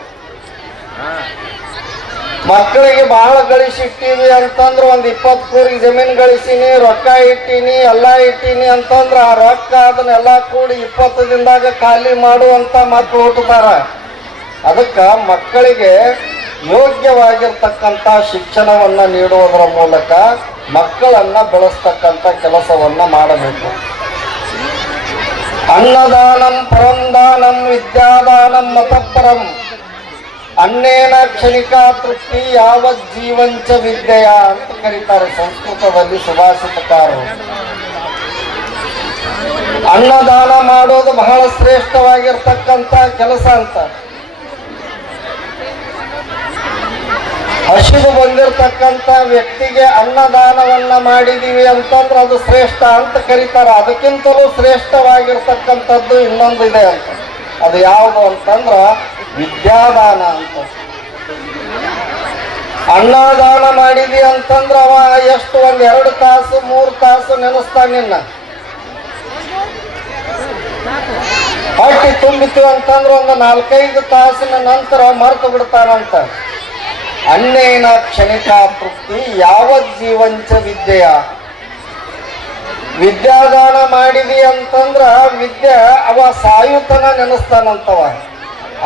ಮಕ್ಕಳಿಗೆ ಬಹಳ ಗಳಿಸಿಟ್ಟಿವಿ ಅಂತಂದ್ರೆ ಒಂದು 20 ಕೂರಿಗೆ ಜಮೀನು ಗಳಿಸೀನಿ, ರೊಕ್ಕ ಇಟ್ಟೀನಿ, ಎಲ್ಲ ಇಟ್ಟೀನಿ ಅಂತಂದ್ರೆ ಆ ರೊಕ್ಕ ಅದನ್ನೆಲ್ಲ ಕೂಡಿ 20 ದಿನದಾಗ ಖಾಲಿ ಮಾಡುವಂತ ಮಕ್ಕಳು ಹುಟ್ಟುತ್ತಾರ. ಅದಕ್ಕೆ ಮಕ್ಕಳಿಗೆ ಯೋಗ್ಯವಾಗಿರ್ತಕ್ಕಂಥ ಶಿಕ್ಷಣವನ್ನ ನೀಡುವುದರ ಮೂಲಕ ಮಕ್ಕಳನ್ನ ಬೆಳೆಸ್ತಕ್ಕಂಥ ಕೆಲಸವನ್ನ ಮಾಡಬೇಕು. ಅನ್ನದಾನಂ ಪರಂದಾನಂ ವಿದ್ಯಾದಾನಂ ಮತಪರಂ ಅನ್ನೇನ ಕ್ಷಣಿಕಾ ತೃಪ್ತಿ ಯಾವತ್ ಜೀವಂಚ ವಿದ್ಯೆಯ ಅಂತ ಕರೀತಾರೆ ಸಂಸ್ಕೃತದಲ್ಲಿ ಸುಭಾಷಿತಕಾರರು. ಅನ್ನದಾನ ಮಾಡೋದು ಬಹಳ ಶ್ರೇಷ್ಠವಾಗಿರ್ತಕ್ಕಂಥ ಕೆಲಸ ಅಂತ. ಹಸಿದು ಬಂದಿರತಕ್ಕಂಥ ವ್ಯಕ್ತಿಗೆ ಅನ್ನದಾನವನ್ನ ಮಾಡಿದೀವಿ ಅಂತಂದ್ರೆ ಅದು ಶ್ರೇಷ್ಠ ಅಂತ ಕರೀತಾರೆ. ಅದಕ್ಕಿಂತಲೂ ಶ್ರೇಷ್ಠವಾಗಿರ್ತಕ್ಕಂಥದ್ದು ಇನ್ನೊಂದು ಇದೆ ಅಂತ. ಅದು ಯಾವುದು ಅಂತಂದ್ರ ವಿದ್ಯಾದಾನ ಅಂತ. ಅನ್ನದಾನ ಮಾಡಿದಿ ಅಂತಂದ್ರ ಅವ ಎಷ್ಟು 1-2 ತಾಸು 3 ತಾಸು ನೆನೆಸ್ತಾನ ನಿನ್ನ. ಹೊಟ್ಟಿ ತುಂಬಿತು ಅಂತಂದ್ರೆ ಒಂದು 4-5 ತಾಸಿನ ನಂತರ ಮರೆತು ಬಿಡ್ತಾರಂತ. ಅನ್ನೇನ ಕ್ಷಣಿಕ ತೃಪ್ತಿ ಯಾವತ್ ಜೀವಂಚ ವಿದ್ಯೆಯ. ವಿದ್ಯಾದಾನ ಮಾಡಿದಿ ಅಂತಂದ್ರ ವಿದ್ಯೆ ಅವ ಸಾಯುತನ ನೆನೆಸ್ತಾನಂತವ.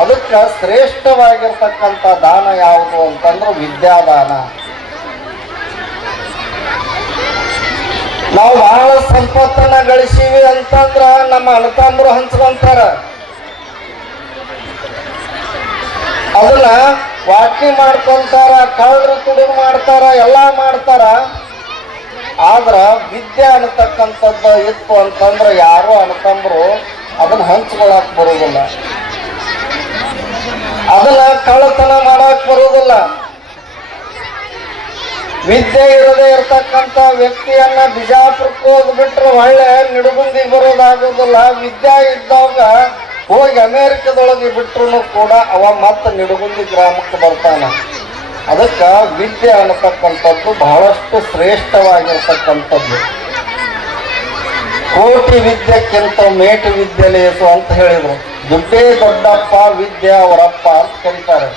ಅದಕ್ಕೆ ಶ್ರೇಷ್ಠವಾಗಿರ್ತಕ್ಕಂಥ ದಾನ ಯಾವುದು ಅಂತಂದ್ರೆ ವಿದ್ಯಾದಾನ. ನಾವು ಬಹಳ ಸಂಪತ್ತನ್ನ ಗಳಿಸೀವಿ ಅಂತಂದ್ರ ನಮ್ಮ ಅಣ್ಣತಮ್ಮರು ಹಂಚ್ಕೊಂತಾರ. ಅದನ್ನ ವಾಟ್ನಿ ಮಾಡ್ಕೊಂತಾರ, ಕಳ್ಳರು ತುಡುಗು ಮಾಡ್ತಾರ, ಎಲ್ಲ ಮಾಡ್ತಾರ. ಆದ್ರ ವಿದ್ಯೆ ಅನ್ನತಕ್ಕಂಥದ್ದು ಇತ್ತು ಅಂತಂದ್ರೆ ಯಾರು ಅಣ್ಣತಮ್ಮರು ಅದನ್ನ ಹಂಚ್ಕೊಳಕ್ ಬರುವುದಿಲ್ಲ, ಅದನ್ನ ಕಳ್ಳತನ ಮಾಡಕ್ ಬರುವುದಿಲ್ಲ. ವಿದ್ಯೆ ಇರದೇ ಇರ್ತಕ್ಕಂಥ ವ್ಯಕ್ತಿಯನ್ನ ಬಿಜಾಪುರಕ್ಕೆ ಹೋಗ್ಬಿಟ್ರೆ ಒಳ್ಳೆ ನಿಡುಗುಂದಿಗೆ ಬರೋದಾಗುದಿಲ್ಲ. ವಿದ್ಯೆ ಇದ್ದಾಗ ಹೋಗಿ ಅಮೇರಿಕದೊಳಗೆ ಬಿಟ್ರು ಕೂಡ ಅವ ಮತ್ತೆ ನಿಡುಗುಂದಿ ಗ್ರಾಮಕ್ಕೆ ಬರ್ತಾನ. ಅದಕ್ಕೆ ವಿದ್ಯೆ ಅನ್ನತಕ್ಕಂಥದ್ದು ಬಹಳಷ್ಟು ಶ್ರೇಷ್ಠವಾಗಿರ್ತಕ್ಕಂಥದ್ದು. ಕೋಟಿ ವಿದ್ಯೆಕ್ಕಿಂತ ಮೇಟಿ ವಿದ್ಯೆ ಲೇಸು ಅಂತ ಹೇಳಿದ್ರು. ದುಡ್ಡೇ ದೊಡ್ಡಪ್ಪ, ವಿದ್ಯೆ ಅವರಪ್ಪ ಅಂತ ಕರೀತಾರೆ.